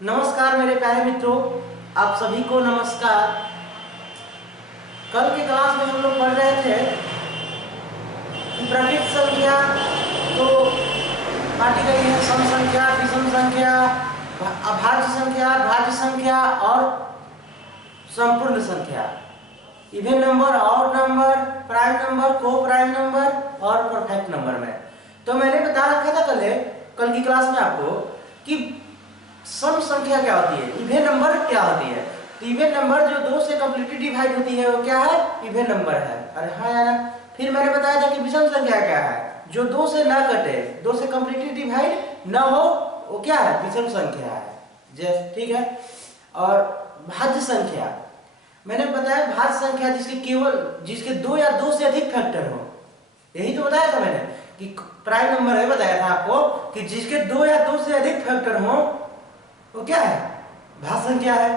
नमस्कार मेरे प्यारे मित्रों, आप सभी को नमस्कार। कल की क्लास में हम लोग पढ़ रहे थे कि प्रकृत संख्या तो बांटी गई है सम संख्या, विषम संख्या, अभाज्य संख्या, भाज्य संख्या और संपूर्ण संख्या, even number, odd number, prime number, को प्राइम नंबर और परफेक्ट नंबर में। तो मैंने बता रखा था कल की क्लास में आपको कि सम संख्या क्या होती है, इवन नंबर क्या होती है। तो इवन नंबर जो 2 से कंप्लीटली डिवाइड होती है वो क्या है, इवन नंबर है। अरे हाँ यार, फिर मैंने बताया था कि विषम संख्या क्या है, जो 2 से ना कटे, 2 से कंप्लीटली डिवाइड ना हो, वो क्या है, विषम संख्या है। जैसे ठीक है। और भाज्य संख्या मैंने बताया, भाज्य संख्या जिसके 2 या 2 से अधिक फैक्टर हो। यही तो बताया था मैंने कि प्राइम नंबर है, बताया था आपको कि जिसके 2 या 2 से अधिक फैक्टर हो वो क्या है, भाज्य संख्या है।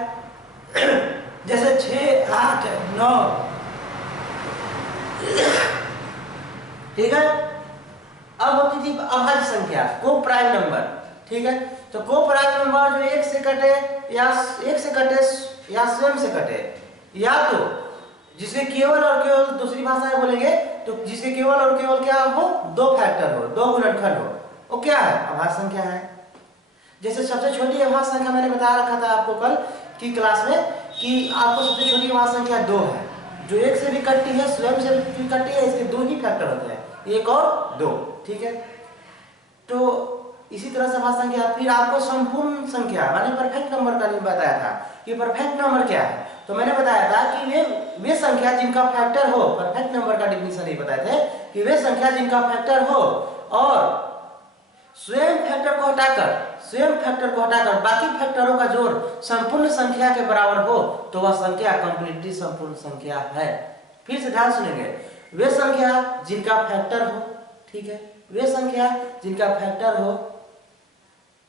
जैसे 6, 8, 9, ठीक है। अब होती थी अभाज्य संख्या, को प्राइम नंबर, ठीक है। तो को प्राइम नंबर जो 1 से कटे या स्वयं से कटे, या तो जिसके केवल और केवल, दूसरी भाषा में बोलेंगे तो जिसके केवल और केवल क्या हो, 2 फैक्टर हो, 2 गुणनखंड हो, वो क्या है, अभाज्य संख्या है। जैसे सबसे छोटी अभाज्य संख्या मैंने बता रखा था आपको कल की क्लास में कि आपको सबसे छोटी अभाज्य संख्या 2 है, जो 1 से भी कटती है, स्वयं से भी कटती है, इसके 2 ही फैक्टर होते हैं, 1 और 2, ठीक है। तो इसी तरह से अभाज्य संख्या। फिर आपको संपूर्ण संख्या माने परफेक्ट नंबर का नहीं बताया था कि परफेक्ट नंबर क्या है। तो मैंने बताया था कि वे संख्या जिनका फैक्टर हो, परफेक्ट नंबर का डिफिनेशन नहीं बताए थे कि वे संख्या जिनका फैक्टर हो और स्वयं फैक्टर को हटाकर बाकी फैक्टरों का जोड़ संपूर्ण संख्या के बराबर हो, तो वह संख्या कंप्लीटली संपूर्ण संख्या है। फिर से ध्यान सुनेंगे, वे संख्या जिनका फैक्टर हो, ठीक है, वे संख्या जिनका फैक्टर हो,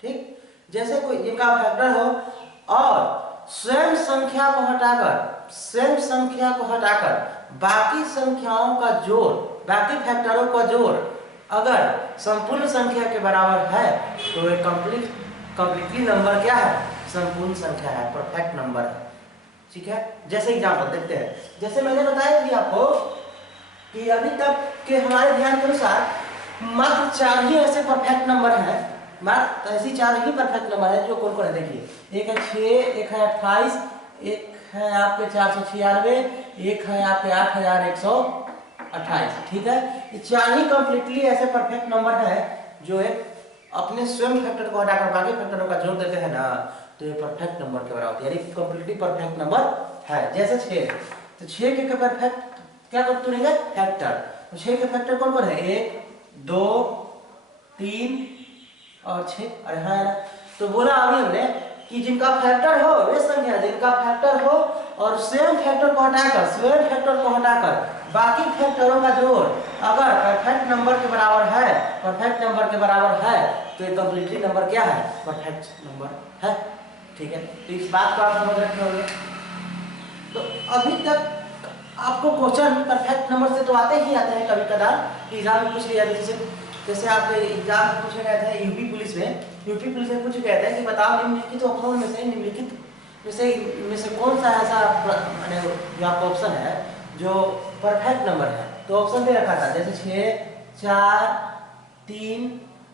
ठीक, जैसे कोई जिनका फैक्टर हो और स्वयं संख्या को हटाकर बाकी संख्याओं का जोड़, बाकी फैक्टरों का जोड़ अगर संपूर्ण संख्या के बराबर है तो एक कंप्लीटली नंबर क्या है, संपूर्ण संख्या है, परफेक्ट नंबर है, ठीक है। जैसे एग्जांपल देखते हैं, जैसे मैंने बताया थी आपको कि अभी तक के हमारे ध्यान के अनुसार मात्र 4 ही ऐसे परफेक्ट नंबर हैं, मात्र ऐसी 4 ही परफेक्ट नंबर है। जो कौन कौन है देखिए, एक है 6, एक है 28, एक है आपके 496, एक है आपके 8128, ठीक है। ये 4 ही कंप्लीटली ऐसे परफेक्ट नंबर है जो एक अपने स्वयं फैक्टर को हटाकर बाकी फैक्टरों का जोड़ देते हैं ना, तो ये परफेक्ट नंबर के बराबर, यानी कंप्लीटली परफेक्ट नंबर है। जैसे 6, तो 6 के परफेक्ट क्या करेंगे, फैक्टर। तो 6 के फैक्टर कौन कौन है, 1, 2, 3 और 6। अरे हाँ, तो बोला अभी हमने कि जिनका फैक्टर हो, वे संख्या जिनका फैक्टर हो और स्वयं फैक्टर को हटाकर बाकी फैक्टरों का जोड़ अगर परफेक्ट नंबर के बराबर है, तो ये कंप्लीटली नंबर क्या है, परफेक्ट नंबर है, ठीक है। तो इस बात को आप समझ रखे होंगे। तो अभी तक आपको क्वेश्चन परफेक्ट नंबर से तो आते हैं कभी कदार एग्जाम में पूछ लिया। जैसे आपके एग्जाम में पूछे गए थे यूपी पुलिस में पूछ गए थे कि बताओ निम्नलिखित ऑप्शन में से कौन सा ऐसा माने जो आपका ऑप्शन है जो परफेक्ट नंबर है। तो ऑप्शन दे रखा था जैसे 6, 4, 3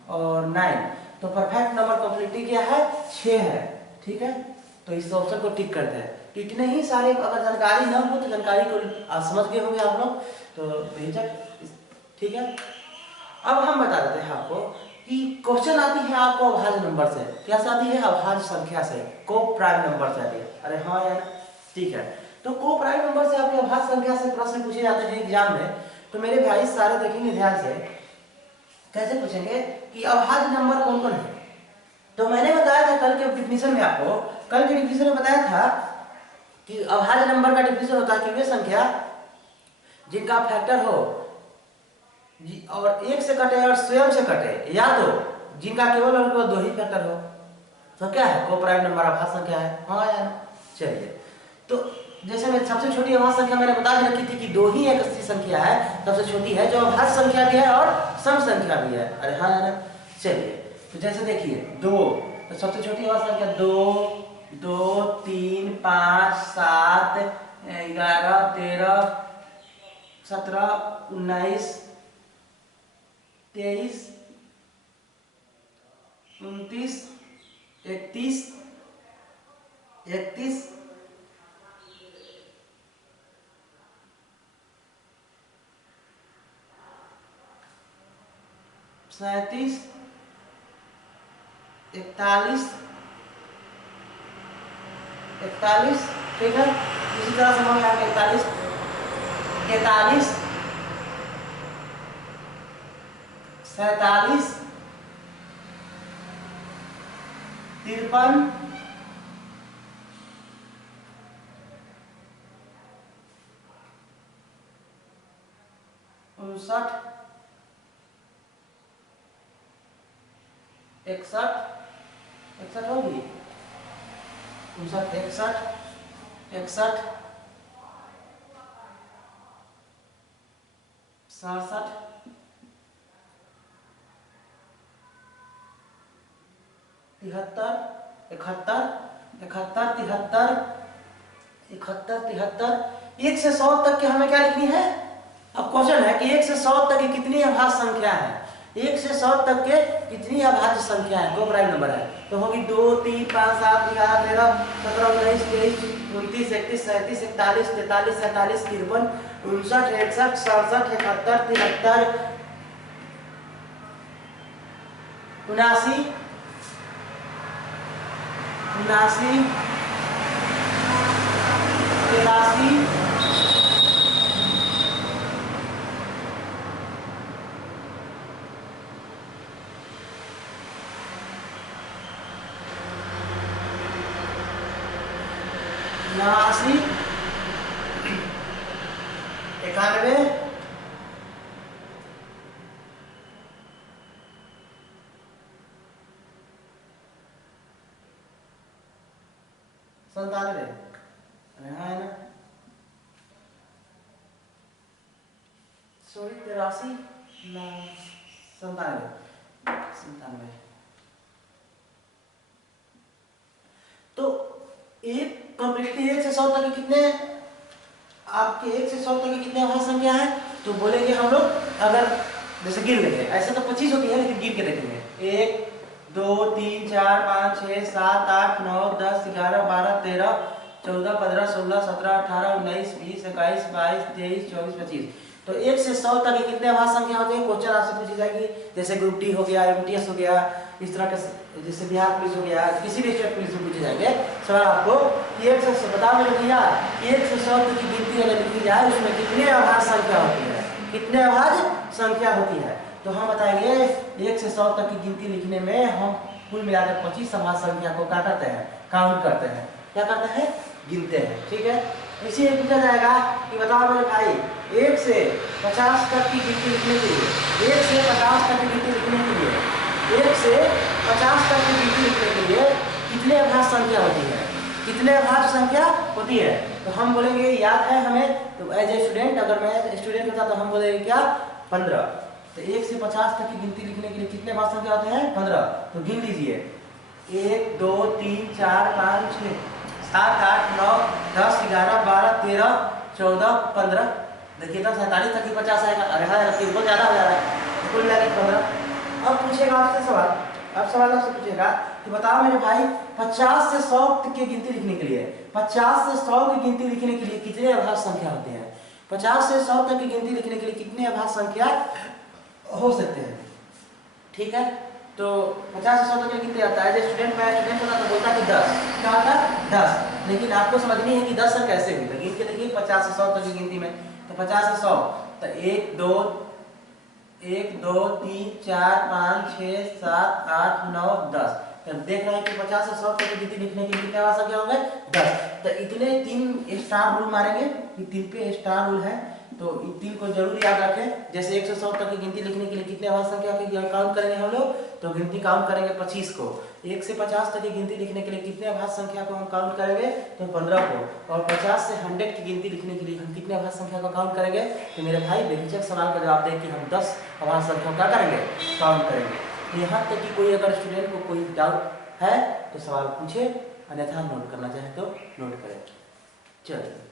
और 9। तो परफेक्ट नंबर कंप्लीटली क्या है, 6 है, ठीक है। तो इस ऑप्शन को टिक करते हैं। तो इतने ही सारे, अगर जानकारी न हो तो जानकारी को समझ गए होंगे आप लोग, तो बेझक, ठीक है। अब हम बता देते हैं आपको कि क्वेश्चन आती है आपको अभाज्य नंबर से, कैसे आती है, अभाज्य संख्या से, को प्राइम नंबर से आती है। अरे हाँ यार, ठीक है। तो को प्राइम नंबर से आपके अभाज्य संख्या से प्रश्न पूछे जाते हैं एग्जाम में। तो मेरे भाई सारे देखेंगे ध्यान से, कैसे पूछेंगे कि अभाज्य नंबर कौन कौन है। तो मैंने बताया था कल के डिफिनेशन में, आपको कल के डिफिनेशन में बताया था कि अभाज्य नंबर का डिफिनेशन होता है कि वे संख्या जिनका फैक्टर हो और 1 से कटे और स्वयं से कटे, या तो जिनका केवल और केवल 2 ही फैक्टर हो, तो क्या है, को प्राइम नंबर अभाज्य संख्या है। हाँ यार, चलिए। तो जैसे मैं सबसे छोटी अभाज्य संख्या मैंने बता रखी थी कि 2 ही एक ऐसी संख्या है, सबसे छोटी है, जो अभाज्य संख्या भी है और सम संख्या भी है। अरे हाँ यार, चलिए। तो जैसे देखिए 2, तो सबसे छोटी आवाज संख्या 2, 2, 3, 5, 7, 11, 13, 17, 19, 23, 29, 31, 31, 37, 41, 41, ठीक है। इसी तरह से हम यहाँ 41, 43, 47, 53, 59, 61, 61 होगी, 59, 61, 61, 67, 73, 71, 71, 73, 71, 73, 1 से 100 तक के हमें क्या लिखनी है। अब क्वेश्चन है कि 1 से 100 तक की कितनी अभाज्य संख्या है। 1 से 100 तक के कितनी अभाज्य संख्या है, दो प्राइम नंबर है, तो होगी 2, 3, 5, 7, 11, 13, 17, 19, 23, 29, 31, 37, 41, 43, 47, 53, 59, 61, 67, 71, 73, 79, 79, 83, 89, 91, 97, है ना, सॉरी 83, 97, 97। तो एक कंप्लीटली 1 से 100 तक के कितने, आपके 1 से 100 तक के कितने अभाज्य संख्या है, तो बोलेंगे हम लोग, अगर जैसे गिन लेंगे, ऐसे तो 25 होती है लेकिन गिन के देखेंगे। 1, 2, 3, 4, 5, 6, 7, 8, 9, 10, 11, 12, 13, 14, 15, 16, 17, 18, 19, 20, 21, 22, 23, 24, 25। तो 1 से 100 तक के कितने अभाज्य संख्या होते हैं, क्वेश्चन आपसे पूछी जाएगी। जैसे ग्रुप डी हो गया, एमटीएस हो गया, इस तरह के, जैसे बिहार पुलिस हो गया, किसी भी स्टेट पुलिस में पूछे जाएंगे सवाल आपको, 1 से बता मेरे भैया 1 से 100 तक की गिनती अगर लिखी जाए उसमें कितने अभाज्य संख्या होती है, कितने अभाज्य संख्या होती है। तो हम बताएंगे 1 से 100 तक की गिनती लिखने में हम कुल मिलाकर 25 अभाज्य संख्या को क्या करते हैं, काउंट करते हैं, क्या करते हैं, गिनते हैं, ठीक है। इसी पूछा जाएगा कि बताओ मेरे भाई 1 से 50 तक की गिनती लिखने के लिए, 1 से 50 तक की गिनती लिखने के लिए, 1 से 50 तक की गिनती लिखने के लिए कितने अभाज्य संख्या होती है, कितने अभाज्य संख्या होती है। तो हम बोलेंगे, याद है हमें, तो एज ए स्टूडेंट, अगर मैं स्टूडेंट होता तो हम बोलेंगे क्या, 15। तो 1 से 50 तक की गिनती लिखने के लिए कितने अभाज्य संख्या होते हैं, 15। तो गिन लीजिए, 1, 2, 3, 4, 5, 6, 7, 8, 9, 10, 11, 12, 13, 14, 15। देखिए तो 47 तक की 50 आएगा, अरे हाँ बहुत ज़्यादा हो जा रहा है, कुल मिला के 15। अब पूछेगा आपसे सवाल, अब सवाल आपसे पूछेगा कि बताओ मेरे भाई 50 से 100 तक की गिनती लिखने के लिए, 50 से 100 की गिनती लिखने के लिए कितने अभाज्य संख्या होते हैं, 50 से 100 तक की गिनती लिखने के लिए कितने अभाज्य संख्या हो सकते हैं, ठीक है। तो 50 से 100 तक की गिनती आता है, जैसे स्टूडेंट, मैं स्टूडेंट होता तो बोलता कि 10, क्या होता है 10, लेकिन आपको समझनी है कि 10 सर कैसे हुई। गिन के देखिए 50 से 100 तक की गिनती में, तो 50 से 100, तो 1, 2, 3, 4, 5, 6, 7, 8, 9, 10। तो देख रहे हैं कि 50 से 100 तक की गिनती लिखने के लिए कितने अभाज्य संख्या होंगे, 10। तो इतने 3 स्टार रूल मारेंगे, ये 3 पे स्टार रूल है, तो इन 3 को जरूर याद रखें। जैसे 1 से 100 तक की गिनती लिखने के लिए कितने अभाज्य संख्या की काउंट करेंगे हम लोग, तो गिनती काउंट करेंगे 25 को। 1 से 50 तक की गिनती लिखने के लिए कितने अभाज्य संख्या को हम काउंट करेंगे, तो 15 को। और 50 से 100 की गिनती लिखने के लिए हम कितने अभाज्य संख्या को काउंट करेंगे, तो मेरे भाई बेहिचक सवाल का जवाब दें कि हम 10 अभाज्य संख्या क्या करेंगे, काउंट करेंगे। यहाँ तक कि कोई अगर स्टूडेंट को कोई डाउट है तो सवाल पूछे, अन्यथा नोट करना चाहे तो नोट करें। चलिए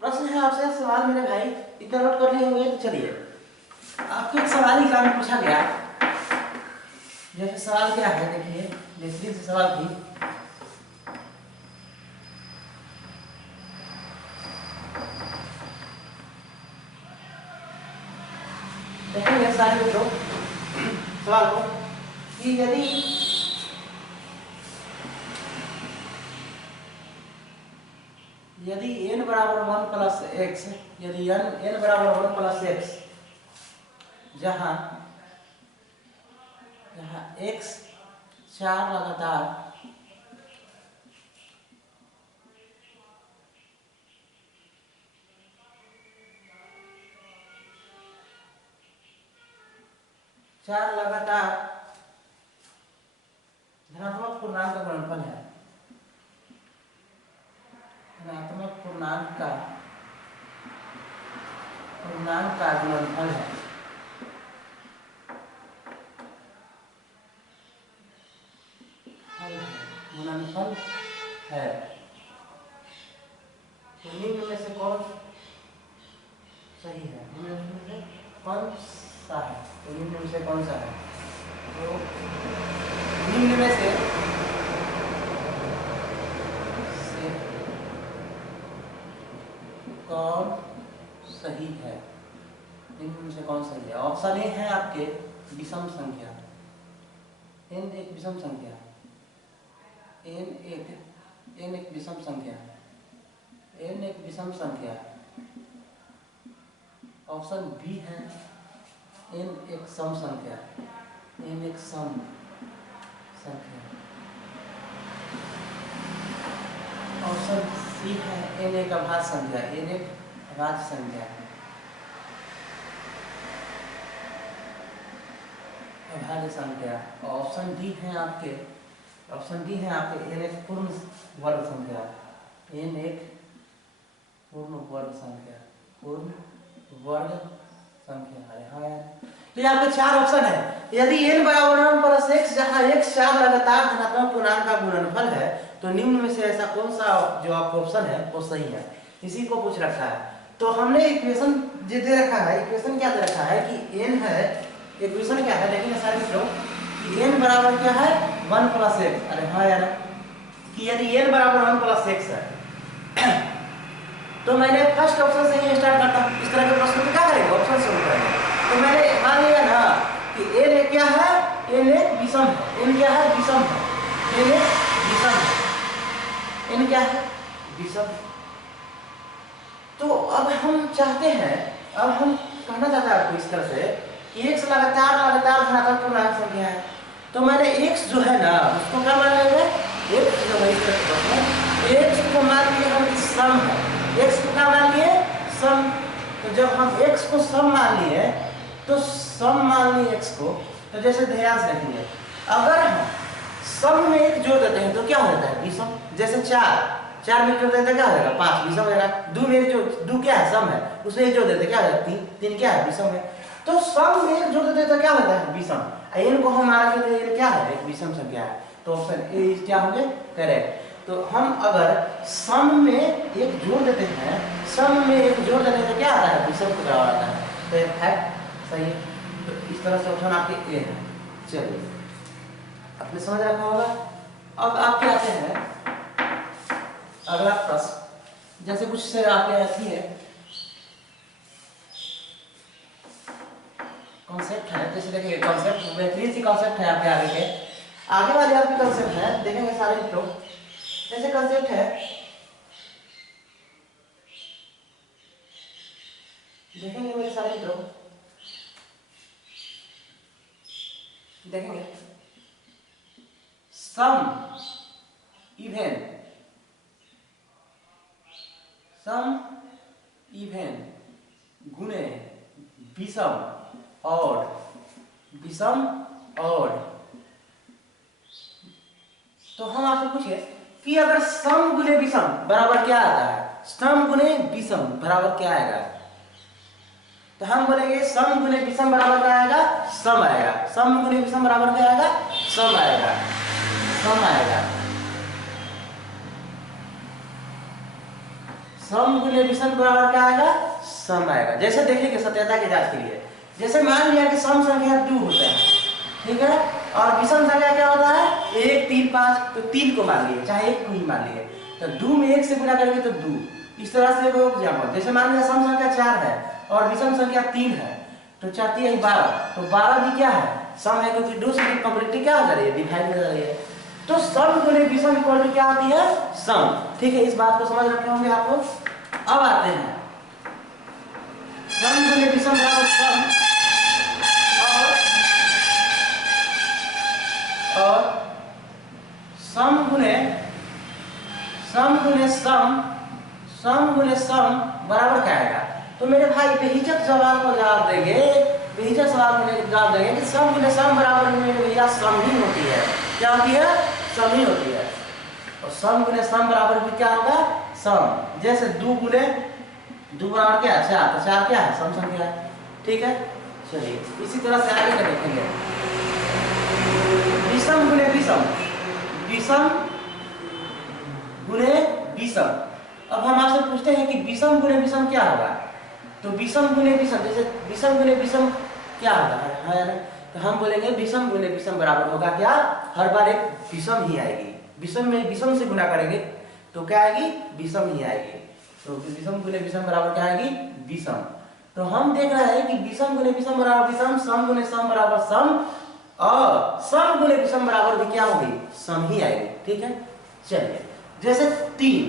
प्रश्न है आपसे सवाल मेरे भाई, इतना नोट कर लिए होंगे तो चलिए आपको एक सवाल एग्जाम में पूछा गया। जैसे सवाल क्या है देखिए, बेहतरीन से सवाल थी। देखेंगे सारे बच्चों सवाल को कि यदि n बराबर 1 प्लस एक्स, यदि n बराबर 1 प्लस एक्स, जहाँ x 4 लगातार धनात्मक पूर्णांक का गुणनफल है, धनात्मक पूर्णांक का गुणनफल है, गुणनफल है, तो निम्न में से कौन सही है? निम्न में से कौन सा है? तो निम्न में से कौन सा है? तो निम्न में से कौन सही है? निम्न में से कौन सही है? ऑप्शन ए है आपके विषम संख्या, n एक विषम संख्या, n एक विषम संख्या, n एक विषम संख्या। ऑप्शन बी है n एक सम संख्या, n एक सम संख्या। ऑप्शन सी है n एक अभाज्य संख्या, n एक अभाज्य संख्या, अभाज्य संख्या। ऑप्शन डी है आपके n एक पूर्ण वर्ग संख्या, n एक पूर्ण वर्ग संख्या, पूर्ण वर्ग संख्या। अरे हाँ यार, तो यहाँ पे 4 ऑप्शन है। यदि n बराबर 1 प्लस x, जहाँ x 4 लगातार धनात्मक पूर्णांक का गुणनफल है, तो निम्न में से ऐसा कौन सा जो आपका ऑप्शन है वो सही है, इसी को पूछ रखा है। तो हमने इक्वेशन जो दे रखा है, इक्वेशन क्या दे रखा है कि n है, इक्वेशन क्या है लेकिन सारे मित्रों कि n बराबर क्या है 1 प्लस एक्स। अरे हाँ यार, कि यदि n बराबर 1 प्लस एक्स है तो मैंने फर्स्ट ऑप्शन से ही स्टार्ट करता हूँ। इस तरह के प्रश्न को क्या करेंगे, ऑप्शन से करेंगे। तो मैंने मान लिया ना कि n एक क्या है, n एक विषम है, n क्या है विषम है, n एक विषम है, n क्या है विषम। तो अब हम चाहते हैं, अब हम कहना चाहते हैं आपको इस तरह से कि x लगातार लगातार धनात्मक पूर्णांक संख्या है, तो मैंने x जो है ना उसको क्या मान लेंगे, x जो है इस तरह से x को मान लिए हम सम है, x को क्या मान लिए सम। तो जब हम x को सम मान लिए तो सम मान लिए x को, तो जैसे ध्यान से रखिए अगर हम सम में एक जोड़ देते हैं तो क्या हो जाता है विषम। जैसे 4 में जोड़ देते क्या हो जाएगा 5 विषम हो जाएगा। 2 में जो 2 क्या है सम है, उसमें एक जोड़ देते क्या हो जाएगा 3 क्या है विषम है। तो सम में एक जोड़ देते तो क्या होता है विषम। n को हम माना कि ये क्या है एक विषम संख्या है, तो ऑप्शन ए क्या होंगे करेक्ट। तो हम अगर सम में एक जोड़ देते हैं, सम में एक जोड़ देते हैं तो क्या आता है विषम को बराबर आता है, तो ये फैक्ट सही है। तो इस तरह से ऑप्शन आपके ए है। चलिए आपने समझ रखा होगा। अब आप क्या आते हैं अगला प्रश्न, जैसे कुछ से आपके आती है कॉन्सेप्ट है, जैसे देखिए कॉन्सेप्ट बेहतरीन सी कॉन्सेप्ट है आपके आगे के, आगे वाले आपके कॉन्सेप्ट है देखेंगे सारे मित्रों। जैसे कॉन्सेप्ट है देखेंगे मेरे सारे मित्रों, देखेंगे सम इवेन गुणे विषम और तो हम आपसे पूछे कि अगर सम गुणे विषम बराबर क्या आता है, सम गुणे विषम बराबर क्या आएगा। तो हम बोलेंगे सम गुणे विषम बराबर क्या आएगा सम आएगा। सम गुणे विषम बराबर क्या आएगा सम आएगा, सम आएगा। सम गुणे विषम बराबर क्या आएगा सम आएगा। जैसे देखेंगे सत्यता की जांच के लिए, जैसे मान लिया कि सम संख्या 2 होता है, ठीक है, और विषम संख्या क्या होता है 1 3 5, तो 3 को मान लिए चाहे 1 को ही मान लिए, तो 2 में 1 से गुणा करेंगे तो 2। इस तरह से वो एग्जांपल, जैसे मान लिया सम संख्या 4 है और विषम संख्या 3 है, तो 4 3 12, तो 12 भी क्या है सम है, क्योंकि 2 से कंप्लीटली क्या हो जा रही है डिवाइड हो जा रही है। तो सम गुणे विषम इक्वल टू क्या आती है सम। ठीक है, इस बात को समझ रखे होंगे आप लोग। अब आते हैं सम गुणे विषम बराबर सम और सम गुणे सम बराबर क्या आएगा। तो मेरे भाई बेहिचक सवाल को जवाब देंगे, बेहिचक सवाल को जवाब देंगे कि सम गुणे सम बराबर मेरे भैया सम ही होती है। क्या होती है सम ही होती है। और सम गुणे सम बराबर भी क्या होगा सम। जैसे 2 गुणे 2 बराबर क्या है 4, तो 4 क्या है सम संख्या है। ठीक है, चलिए इसी तरह से आगे का देखेंगे विषम गुणे विषम, विषम गुणे विषम। अब हम आपसे पूछते हैं कि विषम गुणे विषम क्या होगा। तो विषम गुणे विषम, जैसे विषम गुणे विषम क्या होगा है ना, तो हम बोलेंगे विषम गुणे विषम बराबर होगा क्या, हर बार एक विषम ही आएगी। विषम में विषम से गुणा करेंगे तो क्या आएगी विषम ही आएगी। तो विषम गुणे विषम बराबर क्या आएगी विषम। तो हम देख रहे हैं कि विषम गुणे विषम बराबर विषम, सम गुणे सम बराबर सम, और सम गुणे विषम बराबर भी क्या होगी सम ही आएगी। ठीक है, चलिए जैसे 3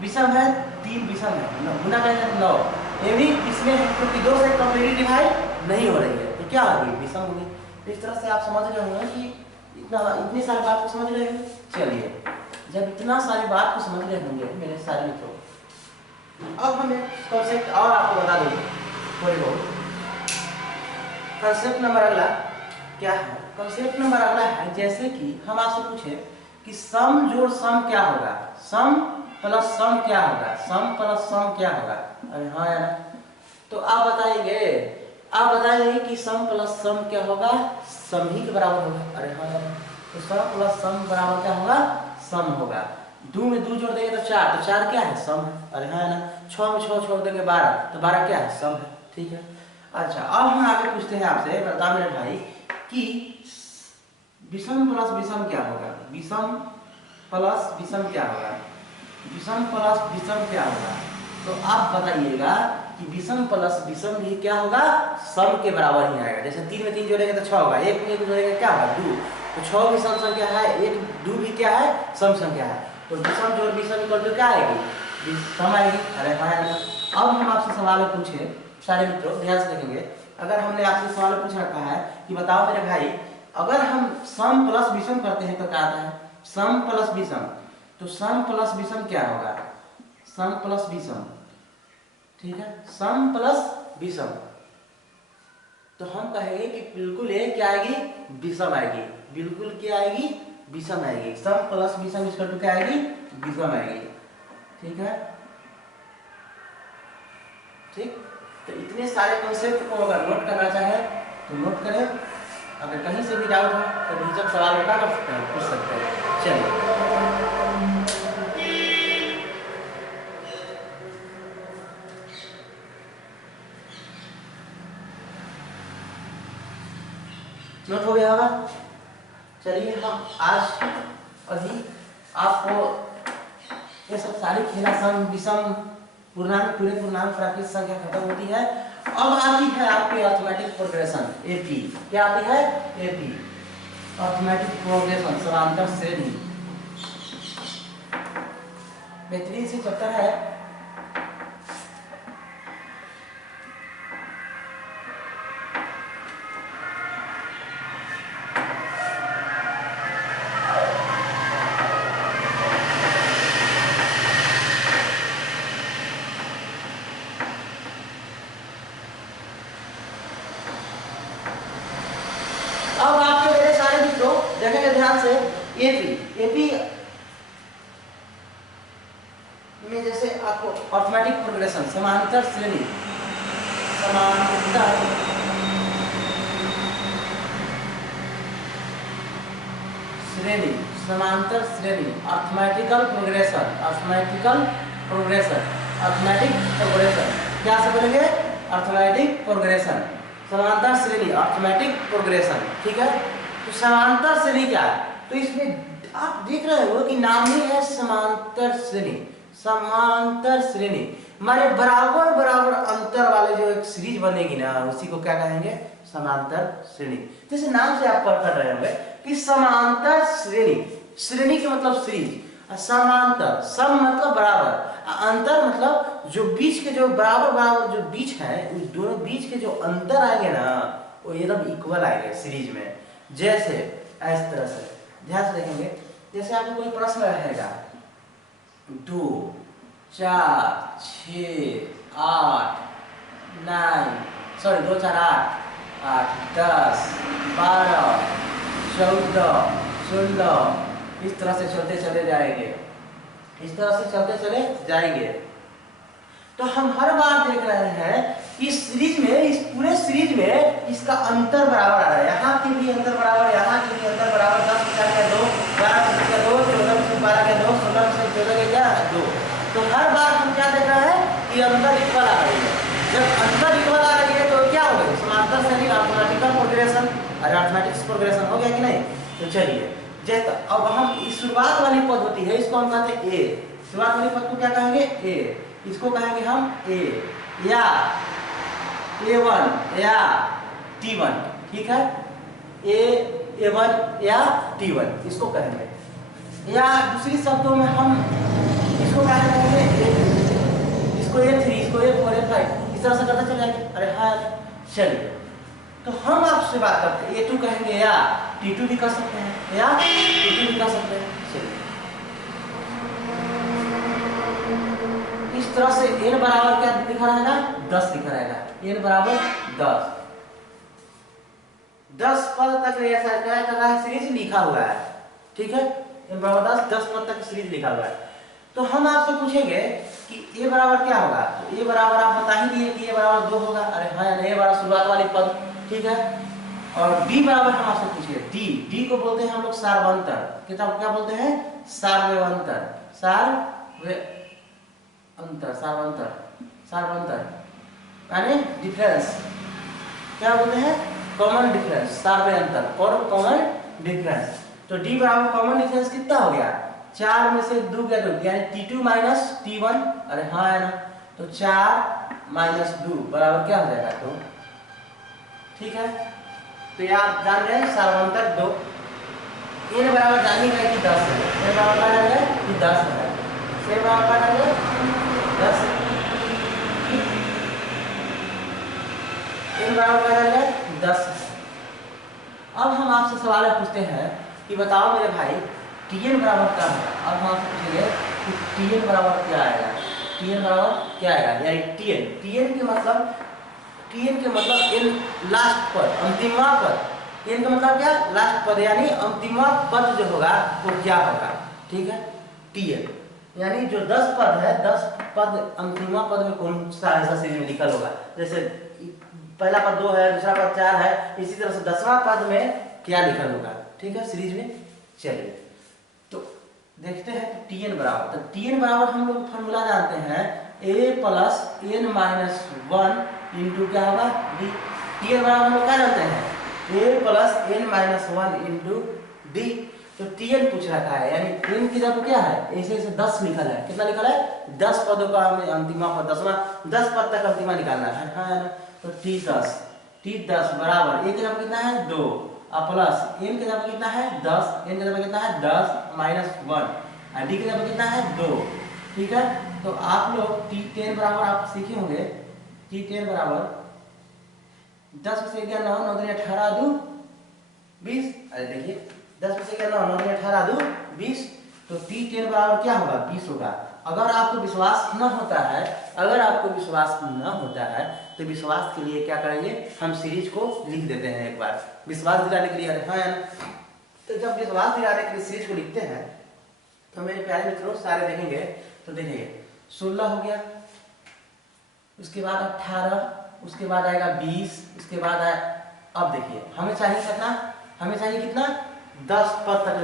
विषम है 3 विषम है, गुना करेंगे 9, ये भी इसमें है क्योंकि 2 से कंप्लीटली डिवाइड नहीं हो रही है, तो क्या होगी विषम होगी। इस तरह से आप समझ रहे होंगे कि इतनी सारी बात को समझ रहे हैं। चलिए जब इतना सारी बात को समझ रहे होंगे मेरे सारे मित्रों, अब हम एक कॉन्सेप्ट और आपको बता देंगे थोड़ी बहुत। कॉन्सेप्ट नंबर अगला क्या है, कॉन्सेप्ट नंबर अगला है जैसे कि हम आपसे पूछे कि सम जोड़ सम क्या होगा, सम प्लस सम क्या होगा, सम प्लस सम क्या होगा। अरे हाँ यार, तो आप बताएंगे कि सम प्लस सम क्या होगा सम ही के बराबर होगा। अरे हाँ यार, तो सम प्लस सम बराबर क्या होगा सम होगा। 2 में 2 जोड़ देंगे तो 4, तो 4 क्या है सम है। अरे हाँ ना, 6 में 6 छोड़ देंगे 12, तो 12 क्या है सम है। ठीक है, अच्छा अब हम आगे पूछते हैं आपसे, बता मेरे भाई कि विषम प्लस विषम क्या होगा, विषम प्लस विषम क्या होगा, विषम प्लस विषम क्या होगा। तो आप बताइएगा कि विषम प्लस विषम भी क्या होगा सम के बराबर ही आएगा। जैसे 3 में 3 जोड़ेंगे तो 6 होगा, 1 में 1 जोड़ेंगे क्या होगा 2, तो 6 भी सम संख्या है, 1 2 भी क्या है सम संख्या है। तो विषम जोड़ विषम इक्वल टू क्या आएगी विषम आएगी। अरे हाँ है ना। अब हम आपसे सवाल पूछे सारे मित्रों, ध्यान से देखेंगे। अगर हमने आपसे सवाल पूछ रखा है कि बताओ मेरे भाई, अगर हम सम प्लस विषम करते हैं तो क्या आता है? सम प्लस विषम। तो सम प्लस विषम क्या होगा? सम प्लस विषम, ठीक है, सम प्लस विषम। तो हम कहेंगे कि बिल्कुल ये क्या आएगी? विषम आएगी। बिल्कुल क्या आएगी? विषम आएगी। सम प्लस विषम इसका तो क्या आएगी? विषम आएगी। ठीक है, ठीक। तो इतने सारे कॉन्सेप्ट को अगर नोट करना चाहे तो नोट करें। अगर कहीं से भी डाउट हो तो झिझक सवाल उठा कर सकते हैं, पूछ सकते हैं। चलिए नोट हो गया होगा। चलिए हम आज अभी आपको ये सब सारी खेला, सम विषम, पूर्णांक, पूरे पूर्णांक, प्राकृतिक संख्या खत्म होती है। अब आती है आपकी अरिथमेटिक प्रोग्रेशन, एपी। क्या आती है? एपी, अरिथमेटिक प्रोग्रेशन, समांतर श्रेणी। बेहतरीन से चैप्टर है। अब आपके मेरे सारे मित्रों देखेंगे ध्यान से, एपी, एपी में जैसे आपको अरिथमेटिक प्रोग्रेशन, समांतर श्रेणी, समांतर श्रेणी, समांतर श्रेणी, arithmetical progression, arithmetical progression, arithmetic progression, क्या से बोलेंगे? अरिथमेटिक प्रोग्रेशन, समांतर श्रेणी, अरिथमेटिक प्रोग्रेशन। ठीक है, तो समांतर श्रेणी क्या है? तो इसमें आप देख रहे हो कि नाम ही है समांतर श्रेणी। समांतर श्रेणी माने बराबर बराबर अंतर वाले जो एक सीरीज बनेगी ना, उसी को क्या कहेंगे? समांतर श्रेणी। जैसे नाम से आप पढ़ रहे होंगे कि समांतर श्रेणी, श्रेणी का मतलब सीरीज, समांतर, सम मतलब बराबर, अंतर मतलब जो बीच के जो बराबर बराबर जो बीच है, उस दोनों बीच के जो अंतर आएंगे ना, वो एकदम इक्वल आएंगे सीरीज में। जैसे इस तरह से ध्यान से देखेंगे। जैसे आपको कोई प्रश्न रहेगा 2 4 6 8 9 सॉरी 2 4 8 8 10 12 14 16, इस तरह से चलते चले जाएंगे, इस तरह से चलते चले जाएंगे। तो हम हर बार देख रहे हैं इस सीरीज में, इस पूरे सीरीज में इसका अंतर बराबर आ रहा है। यहाँ के भी अंतर बराबर, यहाँ के भी अंतर बराबर, 10 के 2, 12 के 2, 14 के 12 के 2, 16 के 14 के क्या 2। तो हर बार हम क्या देख रहे हैं कि अंतर इक्वल आ रही है। जब अंतर इक्वल आ रही है तो क्या हो गया? समांतर श्रेणी, अरिथमेटिकल प्रोग्रेशन, अरिथमेटिक प्रोग्रेशन हो गया कि नहीं? तो चलिए, जैसे अब हम इस शुरुआत वाली पद होती है, इसको हम कहते हैं ए। शुरुआत वाली पद को क्या कहेंगे? ए। इसको कहेंगे हम ए या A1 या T1। ठीक है, A1 या T1 इसको कहेंगे। या दूसरी शब्दों में हम इसको क्या कहेंगे? A2, इसको A3, इसको A4, A5, इस तरह से करते चले जाएंगे। अरे हाँ, चलिए तो हम आपसे बात करते हैं A2 कहेंगे या T2 भी कर सकते हैं, या T2 भी कर सकते हैं। चलिए इस तरह से n बराबर क्या लिखा रहेगा? 10 लिखा रहेगा। n बराबर 10 पद तक ऐसा क्या कर रहा है? सीरीज लिखा हुआ है। ठीक है, n बराबर 10 पद तक सीरीज लिखा हुआ है। तो हम आपसे पूछेंगे कि a बराबर क्या होगा? तो a बराबर आप बता ही दिए कि a बराबर 2 होगा। अरे हाँ, a बराबर शुरुआत वाली पद। ठीक है, और d बराबर हम आपसे पूछेंगे। d को बोलते हैं हम लोग सार्वंतर। किताब क्या बोलते हैं? सार्वंतर, अंतर, सार्वंतर, सार्वंतर यानी डिफरेंस। क्या बोलते हैं? कॉमन डिफरेंस, सार्वंतर और कॉमन डिफरेंस। तो डी बराबर कॉमन डिफरेंस कितना हो गया? 4 में से 2 गया 2, यानी T2 माइनस T1। अरे हाँ है ना, तो 4 माइनस 2 बराबर क्या हो जाएगा? 2। ठीक है, तो ये आप जान रहे हैं सार्वंतर 2। n बराबर जानी गए कि 10 है, n बराबर जाना गया कि 10 है। एन बराबर क्या करेंगे 10, एन बराबर क्या करेंगे 10। अब हम आपसे सवाल पूछते हैं कि बताओ मेरे भाई Tn बराबर क्या है। अब हम आपसे पूछेंगे कि Tn बराबर क्या आएगा, Tn बराबर क्या आएगा, यानी Tn के मतलब इन लास्ट पद, अंतिमा पद। Tn का मतलब क्या, लास्ट पद, यानी अंतिमा पद जो होगा वो क्या होगा, ठीक है। Tn यानी जो 10 पद है, 10 पद अंतिमा पद में कौन सा ऐसा सीरीज में लिखल होगा, जैसे पहला पद 2 है, दूसरा पद 4 है, इसी तरह से 10वां पद में क्या लिखल होगा, ठीक है, सीरीज में। चलिए तो देखते हैं तो Tn बराबर, तो Tn बराबर हम लोग फॉर्मूला जानते हैं a plus n minus 1 into क्या होगा d। Tn बराबर हम लोग क्या जानते हैं a plus n minus 1 into d। तो Tn पूछ रखा है, यानी n की जगह क्या है, ऐसे ऐसे 10 लिखल है, कितना लिखल है 10 पदों का हमें अंतिमा पद 10 पद तक अंतिमा निकालना है, हाँ ना। तो T10 बराबर a की जगह कितना है 2 और प्लस n की जगह कितना है 10, n की जगह कितना है 10 माइनस 1 और d की जगह कितना है 2, ठीक है। तो आप लोग T10 बराबर आप सीखे होंगे, T10 बराबर 10 में से क्या 9 9 3 18 2 20। अरे देखिए 10 में से क्या 9 9 3 18 2 20, तो T10 बराबर क्या होगा 20 होगा। अगर आपको विश्वास न होता है, तो विश्वास के लिए क्या करेंगे, हम सीरीज को लिख देते हैं एक बार, विश्वास दिलाने के लिए, हाँ। तो जब विश्वास दिलाने के लिए सीरीज को लिखते हैं तो मेरे प्यारे मित्रों सारे देखेंगे, तो देखिए 16 हो गया, उसके बाद 18, उसके बाद आएगा 20, उसके बाद आए, अब देखिए हमें चाहिए कितना 10 पद तक,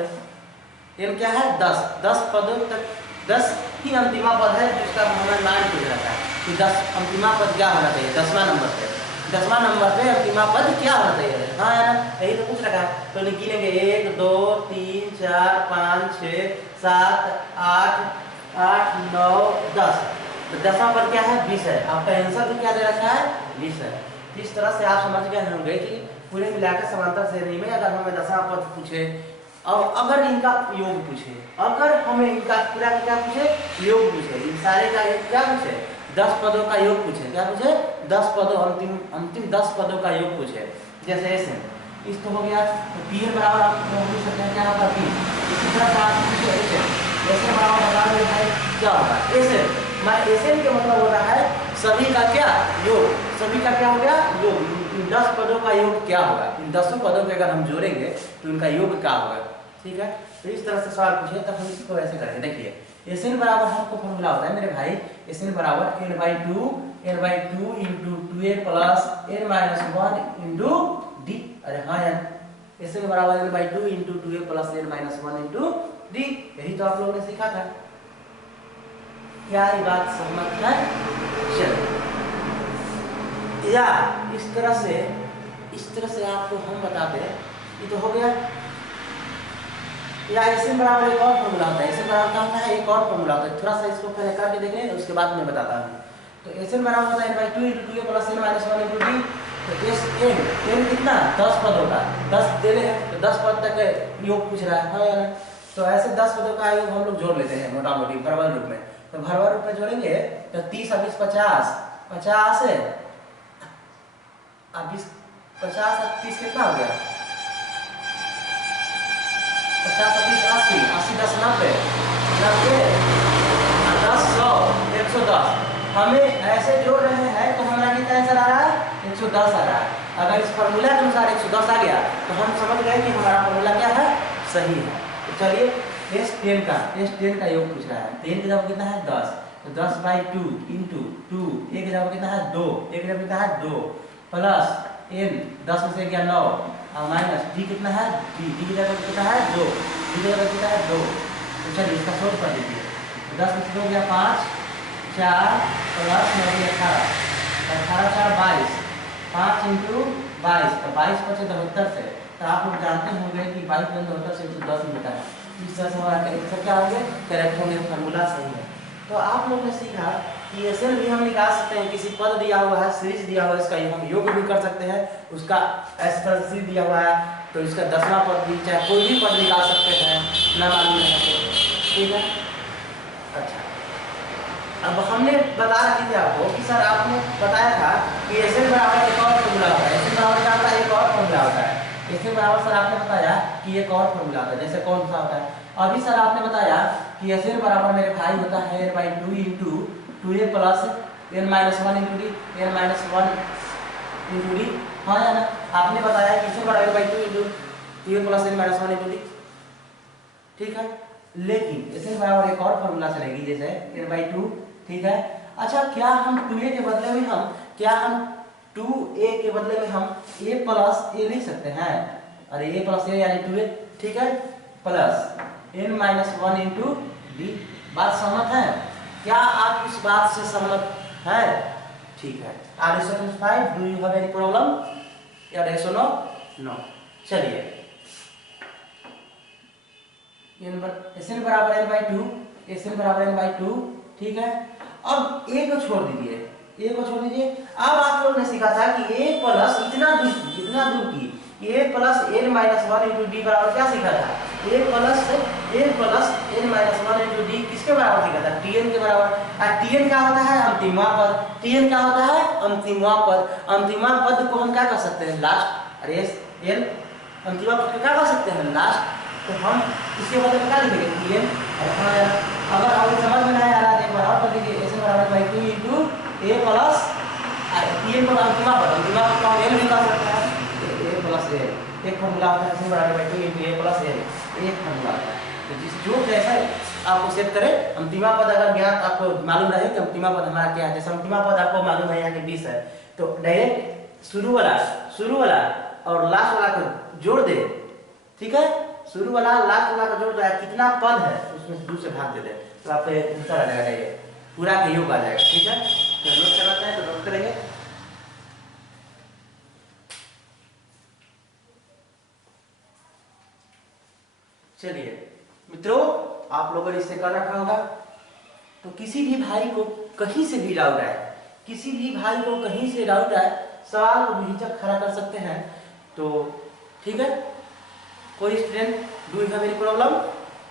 ये क्या है 10 पदों तक, 10 ही अंतिमा पद है जिसका हमें नाम पूछ रहा था कि 10 अंतिमा पद क्या होना चाहिए, 10वां नंबर पे अंतिमा पद क्या होना चाहिए, हाँ यार यही तो पूछ रखा है। तो लिखेंगे 1 2 3 4 5 6 7 8 8 9 10, तो 10वां पद क्या है 20 है, आपका आंसर भी क्या दे रखा है 20 है। इस तरह से आप समझ गए होंगे कि पूरे मिलाकर समांतर श्रेणी में अगर हमें 10वां पद पूछे और अगर इनका योग पूछे, अगर हमें इनका पूरा क्या पूछे योग पूछे, इन सारे का क्या पूछे 10 पदों का योग पूछे, क्या पूछे 10 पदों अंतिम 10 पदों का योग पूछे, जैसे ऐसे इस तो हो गया। तो Tn बराबर आप पूछ सकते हैं क्या होगा 3, इसी तरह से आप पूछे ऐसे बराबर बता दे भाई क्या होगा ऐसे, मैं ऐसे के मतलब होता है सभी का क्या योग, सभी का क्या हो गया योग, इन 10 पदों का योग क्या होगा, इन 10 पदों पे अगर हम जोड़ेंगे तो इनका योग क्या होगा, ठीक है। तो इस तरह से सवाल पूछिए तब हम इसको ऐसे करेंगे। देखिए Sn बराबर हमको फॉर्मूला होता है मेरे भाई, Sn बराबर n/2 into 2a plus n minus 1 into d। अरे हाँ यार Sn बराबर n/2 into 2a plus n minus 1 into d, यही तो आप लोगों ने सीखा था, क्या ये बात सहमत है। चलिए या इस तरह से आपको हम बताते हैं, ये तो हो गया। या Sn बराबर एक और फॉर्मूला होता है, Sn बराबर क्या होता है एक और फॉर्मूला होता है, थोड़ा सा इसको पहले करके देख लें उसके बाद मैं बताता हूँ। तो Sn बराबर होता है n/2 into 2a plus n minus 1 into d। तो n कितना 10 पदों का, 10 दे रहे हैं तो 10 पद तक योग पूछ रहा है, हाँ या ना। तो ऐसे 10 पदों का योग हम लोग जोड़ लेते हैं मोटा मोटी भरवार रूप में। तो भरवार रूप में जोड़ेंगे तो 30 और 20 50 है, अब 50 और 30 कितना हो गया 50 और 20 80 80 10 90 10 100 110। हमें ऐसे जोड़ रहे हैं तो हमारा कितना आंसर आ रहा है 110 आ रहा है। अगर इस फॉर्मूला के अनुसार 110 आ गया तो हम समझ गए कि हमारा फॉर्मूला क्या है सही है। तो चलिए S10 का योग पूछ रहा है, 10 की जगह कितना है 10, तो 10/2 इंटू 2, a की जगह कितना है 2, a की जगह कितना है 2 प्लस n 10 में से गया 9 और माइनस d कितना है d की जगह कितना है 2, d की जगह कितना है 2। तो चलिए इसका सोल्व कर दीजिए, 10 में से 2 गया 5 4 प्लस 9 18 18 4 22 5 इंटू 22 तो 22 बचे 72 से। तो आप लोग जानते होंगे कि 22 में 72 से 110 मिलता है, इस तरह से हमारा कैरेक्टर क्या होंगे करेक्ट होंगे, फॉर्मूला सही है। तो आप लोग ने सीखा कि Sn भी हम निकाल सकते हैं, किसी पद दिया हुआ है सीरीज दिया हुआ है इसका हम योग भी कर सकते हैं, उसका ऐसा दिया हुआ है तो इसका 10वां पद भी चाहे कोई भी पद निकाल सकते हैं ना मालूम है, ठीक है। अच्छा अब हमने बता रखी थी आपको कि सर आपने बताया था कि एस एन बराबर एक और फॉर्मूला होता है, एस एन बराबर क्या होता है, एक और फॉर्मूला होता है, एस एन बराबर सर आपने बताया कि एक और फॉर्मूला होता है, जैसे कौन सा होता है, अभी सर आपने बताया कि एस एन बराबर मेरे भाई होता है n by 2 into 2a plus n minus 1 into D, n minus 1 into D, हाँ या ना, आपने बताया कि एस एन बराबर by 2 into 2a plus n minus 1 into D, ठीक है। लेकिन इसे बराबर एक और फॉर्मूला चलेगी, जैसे n बाई 2, ठीक है। अच्छा, क्या हम 2a के बदले में हम 2a के बदले में हम a प्लस a लिख सकते हैं, अरे a प्लस a यानी 2a, ठीक है, plus n minus 1 into D, बात सहमत है? क्या आप इस बात से सहमत हैं? ठीक है, are you satisfied, do you have any problem, या यस और नो? नो। चलिए, एन बराबर n बाई 2, एस एन बराबर n बाई 2, ठीक है। अब a को छोड़ दीजिए, a को छोड़ दीजिए। अब आप लोगों ने सीखा था कि a प्लस इतना दूर की a plus n minus 1 into D बराबर क्या सीखा था, a plus n minus 1 into D किसके बराबर सीखा था, tn के बराबर। tn क्या होता है, अंतिमवा पद, tn क्या होता है, अंतिमवा पद। अंतिमवा पद को हम क्या कर सकते हैं, लास्ट, अरे n अंतिमवा पद को क्या कर सकते हैं, लास्ट, तो हम इसके बदले में क्या लिखेंगे, tn। अगर आपको समझ में नहीं आ रहा है एक बार और कर लीजिए, एस बराबर by 2 into a plus tn को अंतिमा पद को हम n भी कर सकते हैं, a प्लस a, एक फॉर्मूला होता है एस बराबर by 2 into a plus n, एक फॉर्मूला होता है। तो जिस जो जैसा आपको सेट करे, अंतिमा पद अगर ज्ञात आपको मालूम रहे कि अंतिमा पद हमारा क्या है, जैसे अंतिमा पद आपको मालूम है यहाँ के 20 है, तो डायरेक्ट शुरू वाला और लास्ट वाला को जोड़ दे, ठीक है, शुरू वाला लास्ट वाला का जोड़ दो, कितना पद है उसमें 2 से भाग दे दे, तो आपको आंसर आ जाएगा, ये पूरा का योग आ जाएगा, ठीक है। तो नोट करना चाहे तो नोट करेंगे। चलिए मित्रों, आप लोगों ने इससे कर रखा होगा, तो किसी भी भाई को कहीं से भी डाउट आए, किसी भी भाई को कहीं से डाउट आए, सवाल को बेहिचक खड़ा कर सकते हैं, तो ठीक है। कोई student do you have any problem,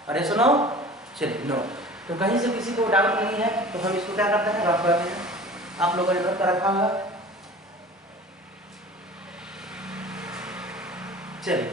अरे सुनो, चलिए नो, तो कहीं से किसी को डाउट नहीं है, तो हम इसको क्या करते हैं, रफ करते हैं। आप लोगों ने नोट कर रखा होगा, चलिए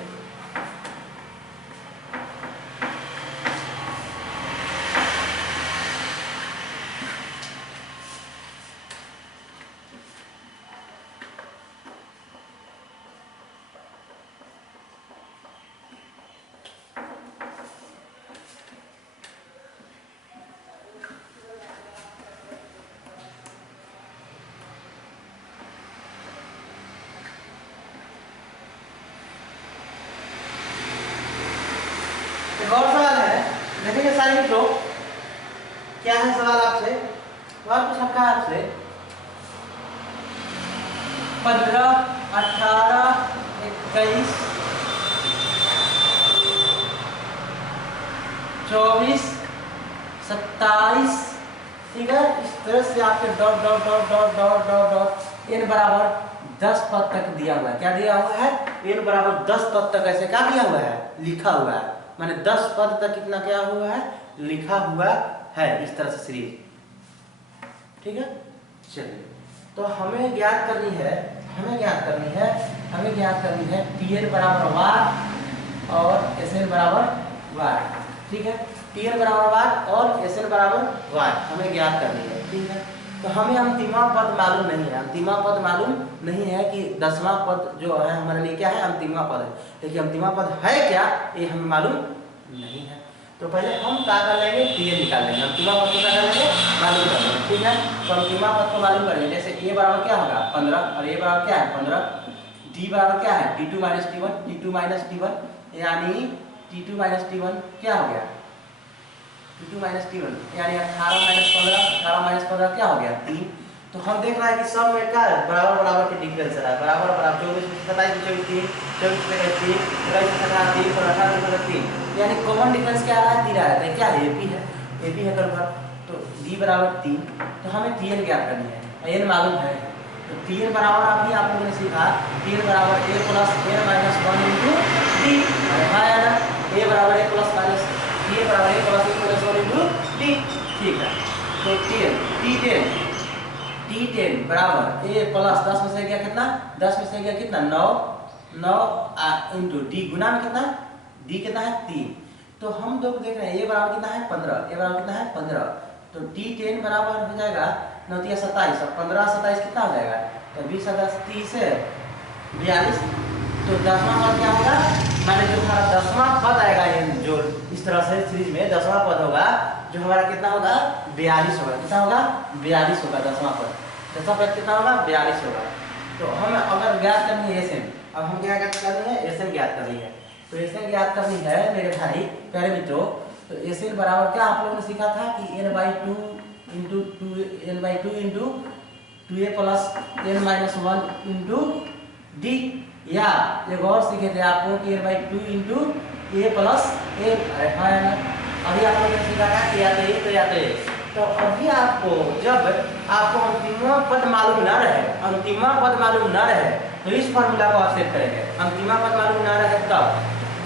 एक और सवाल है, देखेंगे सारे मित्रों, क्या है सवाल आपसे, सवाल पूछ रखा है आपसे 15, 18, 21, 24, 27, ठीक है। इस तरह से आपके dot dot dot dot dot dot dot n बराबर 10 पद तक दिया हुआ है, क्या दिया हुआ है, n बराबर 10 पद तक ऐसे क्या दिया हुआ है, लिखा हुआ है, माने 10 पद तक कितना क्या हुआ है, लिखा हुआ है, इस तरह से सीरीज, ठीक है। चलिए, तो हमें ज्ञात करनी है tn बराबर वार और sn बराबर वार, ठीक है, tn बराबर वार और sn बराबर वार हमें ज्ञात करनी है, ठीक है। तो हमें अंतिमा पद मालूम नहीं है, कि 10वां पद जो है हमारे लिए क्या है, अंतिमा पद है, लेकिन अंतिमा पद है क्या ये हमें मालूम नहीं है। तो पहले हम क्या कर लेंगे, tn निकाल लेंगे, अंतिमा पद को क्या कर लेंगे, मालूम कर लेंगे, ठीक है। तो अंतिमा पद को मालूम करेंगे, जैसे a बराबर क्या होगा 15 और a बराबर क्या है 15, d बराबर क्या है t2 माइनस t1, यानी t2 माइनस t1 क्या हो गया, t2 माइनस t1 यानी 18 माइनस 15 क्या हो गया 3। तो हम देख रहे हैं कि सब में क्या है, बराबर के डिफरेंस है, बराबर 24 में 27 में 3, 24 में 3, 23 में 3 और 18 में 3, यानी कॉमन डिफरेंस क्या आ रहा है, 3 आ रहा है, क्या है AP है कन्वर्ट, तो d बराबर 3, तो हमें tn ज्ञात करनी है, n मालूम है, तो tn बराबर अभी आप लोगों ने सीखा, tn बराबर a plus n minus 1 into D, a बराबर a प्लस माइनस, a बराबर a प्लस 1 इंटू डी, ठीक है। तो T10 बराबर ए प्लस 10 में से गया कितना, 10 में से गया कितना 9 इंटू डी गुना में कितना, डी कितना है 3। तो हम लोग देख रहे हैं ए बराबर कितना है 15, ए बराबर कितना है 15। तो T10 बराबर हो जाएगा 9 × 27, अब 15 27 कितना हो जाएगा, तो 20 10 30 है 42। तो 10वां पद क्या होगा, माने जो हमारा 10वां पद आएगा ये जो इस तरह से सीरीज में 10वां पद होगा जो हमारा कितना होगा 42 होगा, कितना होगा 42 होगा 10वां पद, 10वां पद कितना होगा 42 होगा। तो हम अगर ज्ञात करनी है एसएन, अब हम क्या ज्ञात करनी है एसएन ज्ञात करनी है। तो एसएन ज्ञात करनी है मेरे भाई प्यारे मित्रों, तो एसएन बराबर क्या आप लोगों ने सीखा था कि n/2 into 2 into 2a plus n-1 into D, या एक और सीखे थे आपको कि n/2 into a plus a। अभी आप लोगों ने सीखा था कि या तो ये तो या तो ये। तो अभी आपको जब आपको अंतिमा पद मालूम ना रहे, अंतिमा पद मालूम ना रहे तो इस फॉर्मूला को आप सेट करेंगे। अंतिमा पद मालूम ना रहे तब,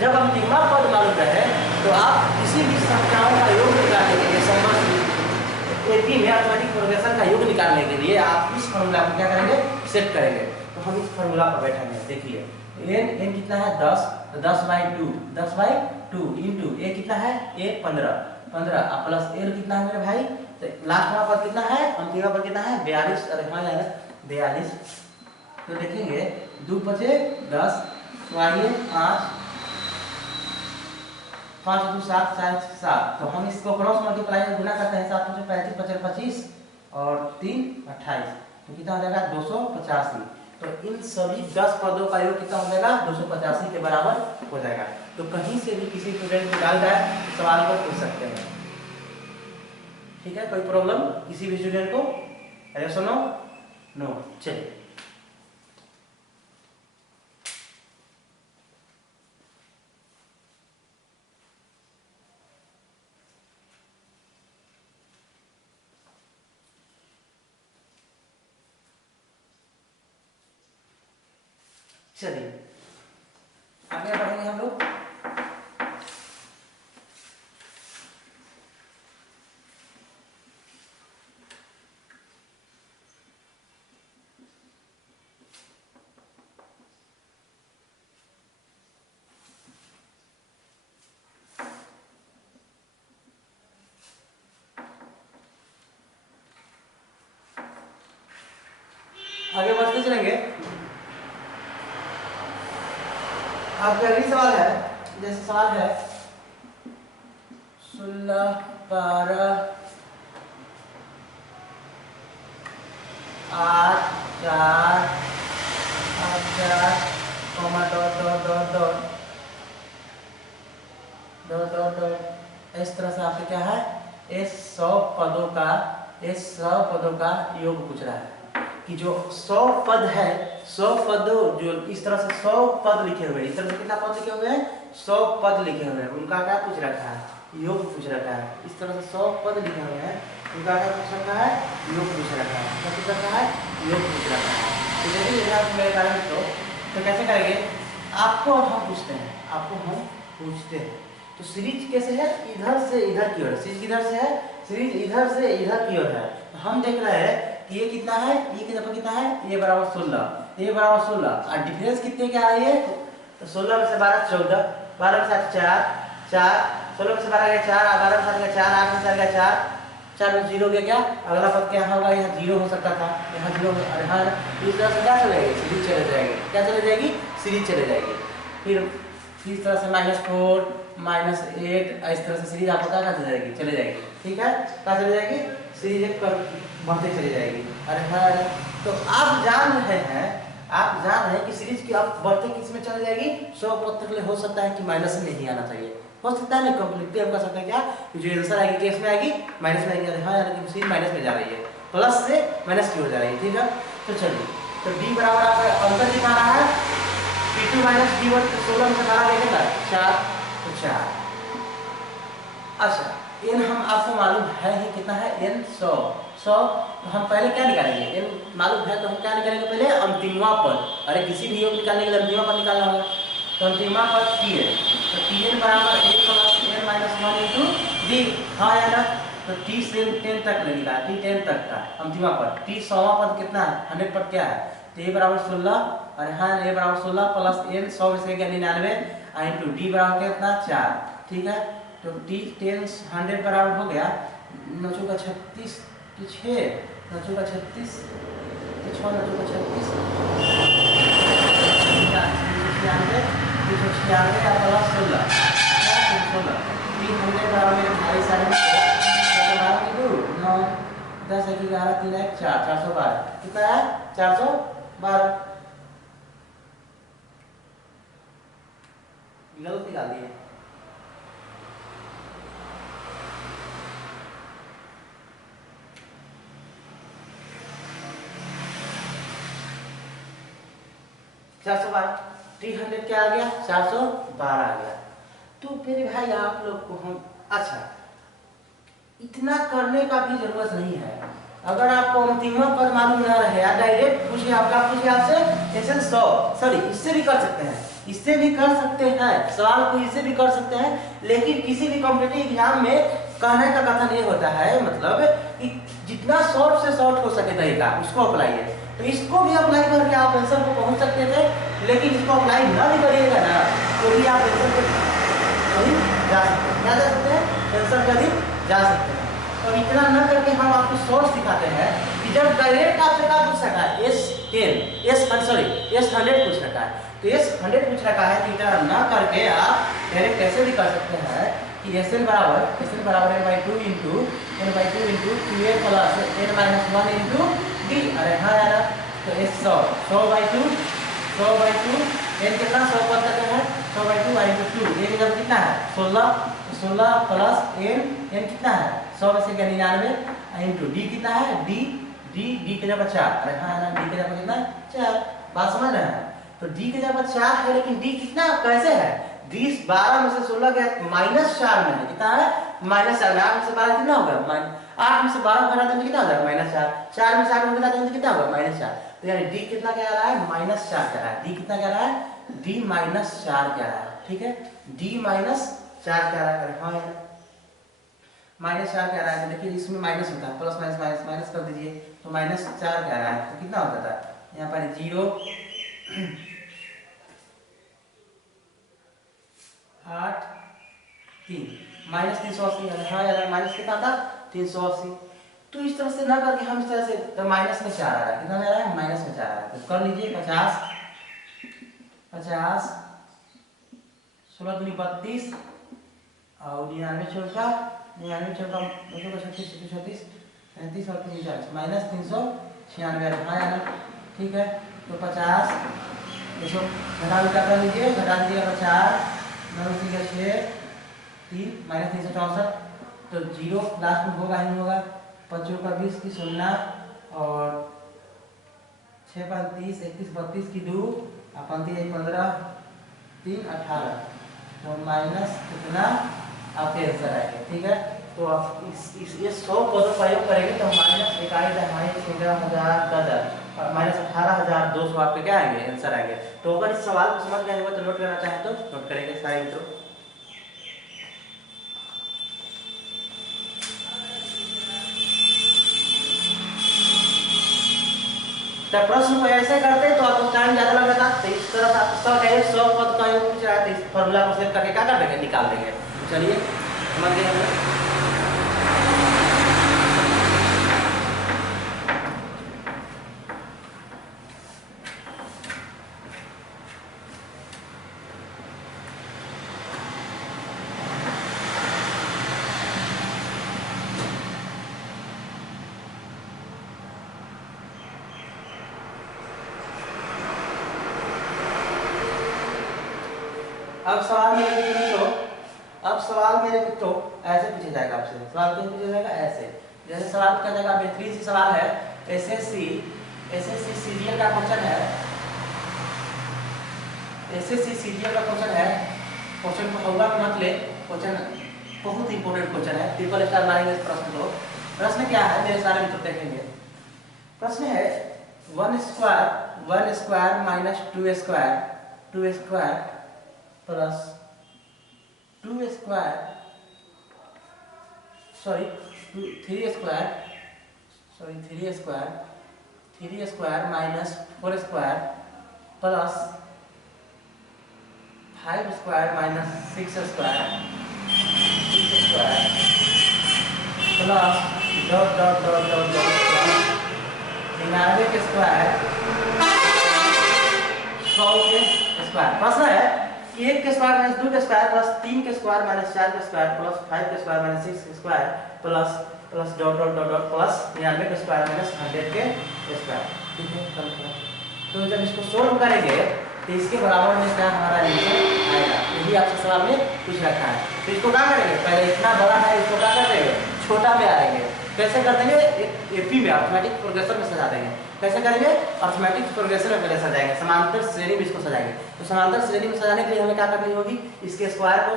जब अंतिमा पद मालूम रहे तो आप किसी भी संख्याओं का योग निकालने के लिए समस्त एपी में अरिथमेटिक प्रोग्रेशन का योग निकालने के लिए आप इस फॉर्मूला को क्या करेंगे सेट करेंगे। तो हम इस फॉर्मूला पर बैठेंगे। देखिए n कितना है 10, तो 10/2 इंटू a कितना है a 15 प्लस n कितना है मेरे भाई, तो लास्ट वाला पद कितना है अंतिम पद कितना है 42। अरे हाँ यार 42। तो देखेंगे 2 × 5 = 10, तो आइए 5 × 2 = 7, 4 × 7। तो हम इसको क्रॉस मल्टीप्लाई में गुना करते हैं, 7 × 5 = 25 और 3 = 28, तो कितना हो जाएगा 285। तो इन सभी 10 पदों का योग कितना हो जाएगा 285 के बराबर हो जाएगा। तो कहीं से भी किसी स्टूडेंट निकाल जाए सवाल को पूछ सकते हैं, ठीक है। कोई प्रॉब्लम किसी भी स्टूडेंट को, अरे सुनो नो। चलिए चलिए आगे बढ़ेंगे हम लोग। आगे बढ़ते चलेंगे। आपका अगली सवाल है, जैसे सवाल है 16 12 8 4 8 4 डॉट इस तरह से आपसे क्या है इस 100 पदों का योग पूछ रहा है कि जो 100 पद है, 100 पद जो इस तरह से 100 पद लिखे हुए हैं, इस तरह से कितना पद लिखे हुए हैं 100 पद लिखे हुए हैं, उनका क्या पूछ रखा है योग पूछ रखा है। इस तरह से 100 पद लिखे हुए हैं, उनका क्या पूछ रखा है योग पूछ रखा है, क्या पूछ रखा है योग पूछ रखा है। तो यदि मेरे कारण तो कैसे करेंगे, आपको हम पूछते हैं, आपको हम पूछते हैं। तो सीरीज कैसे है इधर से इधर की ओर, सीरीज किधर से है सीरीज इधर से इधर की ओर है। तो हम देख रहे हैं कि ये कितना है, ये कितना है ये बराबर 16, ये बराबर 16 और डिफरेंस कितने क्या आ रही है, तो 16 में से 12 14, 12 में से 4 4, 16 में से 12 गया 4, 12 में से 4, 8 में से गया 4, 4 में 0 गया, क्या अगला पद क्या होगा, यहाँ 0 हो सकता था, यहाँ 0। अरे हाँ इस तरह से क्या चलेगी सीरीज चले जाएगी, क्या चले जाएगी सीरीज चले जाएगी। फिर इस तरह से -4 -8 इस तरह से सीरीज आपको क्या चले जाएगी, ठीक है क्या चले जाएगी सीरीज एक पर बढ़ते चली जाएगी। अरे हाँ तो आप जान रहे हैं कि सीरीज की आप बढ़ते किस में चली जाएगी 100 पद तक हो सकता है कि माइनस में नहीं आना चाहिए, हो सकता है नहीं कंप्लीटली हम कर सकते हैं क्या कि जो आंसर आएगी केस में आएगी माइनस में आएगी। अरे हाँ यार सीरीज माइनस में जा रही है, प्लस से माइनस की हो जा रही है, ठीक है। तो चलिए तो डी बराबर आपका अंतर दिखा रहा है P2 - D1, 16 में से 12 गया कितना 4, तो 4। अच्छा n हम आपको मालूम है ही कितना है n 100। तो हम पहले क्या निकालेंगे, n मालूम है तो हम क्या निकालेंगे पहले अंतिमवा पद। अरे किसी भी योग निकालने के लिए अंतिमवा पद निकालना होगा, तो अंतिमवा पद Tn, तो Tn बराबर 1 + n - 1 × d। हाँ या ना, तो टी से 10 तक लगेगा, टी 10 तक का अंतिमा पद, टी 100वां पद कितना है, 100 पद क्या है, तो ए बराबर 16, और यहाँ ए बराबर 16 प्लस n 100 में से 99 इंटू डी बराबर कितना 4, ठीक है। तो टी 10 100 बराबर हो गया 9 का 36 की 6, 9 का 36 की 6, 9 का 36 396 या प्लस 16 16 300 बराबर मेरे भाई सारे में 9 10 11 3 1 4 412 कितना है 412, गलत निकाल दिए। चार सौ 300 क्या आ गया 412 आ गया। तो मेरे भाई आप लोग को हम अच्छा इतना करने का भी जरूरत नहीं है। अगर आपको अंतिम पद मालूम ना रहे या डायरेक्ट पूछे आपसे ऐसे 100 सॉरी इससे भी कर सकते हैं, इससे भी कर सकते हैं, सवाल को इससे भी कर सकते हैं, लेकिन किसी भी कॉम्पिटिटिव एग्जाम में कहने का कथन ये होता है मतलब कि जितना शॉर्ट से शॉर्ट हो सके तरीका उसको अप्लाई है। तो इसको भी अप्लाई करके आप आंसर को पहुंच सकते थे, लेकिन इसको अप्लाई ना भी करिएगा ना तो भी आप आंसर को जा सकते हैं, क्या जा सकते हैं, आंसर के अधिक जा सकते हैं। और इतना न करके हम आपको सोर्स दिखाते हैं कि जब डायरेक्ट आपसे क्या पूछ रखा है S100 पूछ रखा है, तो S100 पूछ रखा है, तो इतना न करके आप डायरेक्ट कैसे भी कर सकते हैं कि SN बराबर n/2 into 2a plus n-1 into d। अरे हाँ यार, तो S100/2 n कितना 100 पद तक है 100/2 इंटू 2 ये जब कितना है 16 प्लस n कितना है 100 में से 99 इंटू डी कितना है डी के जगह 4। अरे हाँ ना, डी के जगह कितना 4, बात समझ रहे हैं। तो डी के जगह 4 है, लेकिन डी कितना कैसे है, डी 12 में से 16 गया -4 में है, कितना है -4 में 8 में से 12 कितना होगा 8 में से 12 घटा देंगे कितना होगा -4, 4 में से 8 घटा देंगे कितना होगा -4। तो यानी डी कितना कह रहा है -4 कह रहा है, डी कितना कह रहा है डी -4 कह रहा है, ठीक है, डी -4 कह रहा है। हाँ यार -4 कह रहा है, तो देखिए इसमें माइनस होता है, प्लस माइनस माइनस कर दीजिए, तो -4 कह रहा है, तो कितना होता था यहाँ पर 0 8 3 -380। हाँ यार माइनस कितना था 380। तो इस तरह से ना करके हम इस तरह से तो माइनस में 4 आ रहा है, कितना आ रहा है माइनस में 4 आ रहा है, तो कर लीजिए 50 16 दूनी 32 और 99 चौका 36 37 और 3 -396। हाँ यार ठीक है, तो 50 इसको घटा कर लीजिए, घटा दीजिएगा 50 9 6 3 -364, तो 0 लास्ट में होगा ही नहीं होगा, 5 का 20 की 0 और 6 5 30 31 32 की 2 और 35 15 3 18, तो माइनस कितना आपके आंसर आएगा, ठीक है। तो आप ये 100 पदों का प्रयोग करेंगे तो -21,18,000 और -18,200 आपके क्या आएंगे आंसर आएंगे। तो अगर इस सवाल को समझ गए हो तो नोट करना चाहें तो नोट करेंगे सारे मित्रों। तो प्रश्न को ऐसे करते तो आपको टाइम ज्यादा लग जाता, तो इस तरह आप 100 पद का योग पूछ रहा है, तो इस फार्मूला को सेट करके क्या कर देंगे निकाल देंगे। चलिए समझ गए हम लोग। अब सवाल मेरे मित्रों ऐसे पूछा जाएगा आपसे, सवाल कैसे पूछा जाएगा ऐसे, जैसे सवाल क्या जाएगा बेहतरीन सी सवाल है, एसएससी सीरियल का क्वेश्चन है, एसएससी सीरियल का क्वेश्चन है, क्वेश्चन को होगा मत ले, क्वेश्चन बहुत इंपॉर्टेंट क्वेश्चन है, ट्रिपल स्टार मारेंगे इस प्रश्न को। प्रश्न क्या है मेरे सारे मित्र देखेंगे, प्रश्न है 1 square minus 2 square plus 2 square sorry 3 square minus 4 square plus 5 square minus 6 square plus dot dot dot dot dot 99 के स्क्वायर 100 के स्क्वायर। प्रश्न है कि 1 के स्क्वायर माइनस 2 के स्क्वायर प्लस 3 के स्क्वायर माइनस 4 के स्क्वायर प्लस 5 के स्क्वायर माइनस 6 के square plus dot dot dot dot plus 99 के स्क्वायर माइनस 100 के स्क्वायर। ठीक है, तो जब इसको सोल्व करेंगे तो इसके बराबर में क्या हमारा आंसर आएगा। यही आपसे सवाल में कुछ रखा है। तो इसको क्या करेंगे, पहले इतना बड़ा है इसको क्या कर देंगे, छोटा में आएंगे। कैसे कर देंगे, एपी में अर्थमेटिक प्रोग्रेशन में सजा देंगे। कैसे करेंगे, अर्थमेटिक प्रोग्रेशन में पहले सजाएंगे, समांतर श्रेणी में इसको सजाएंगे। तो समांतर श्रेणी में सजाने के लिए हमें क्या करनी होगी, इसके स्क्वायर को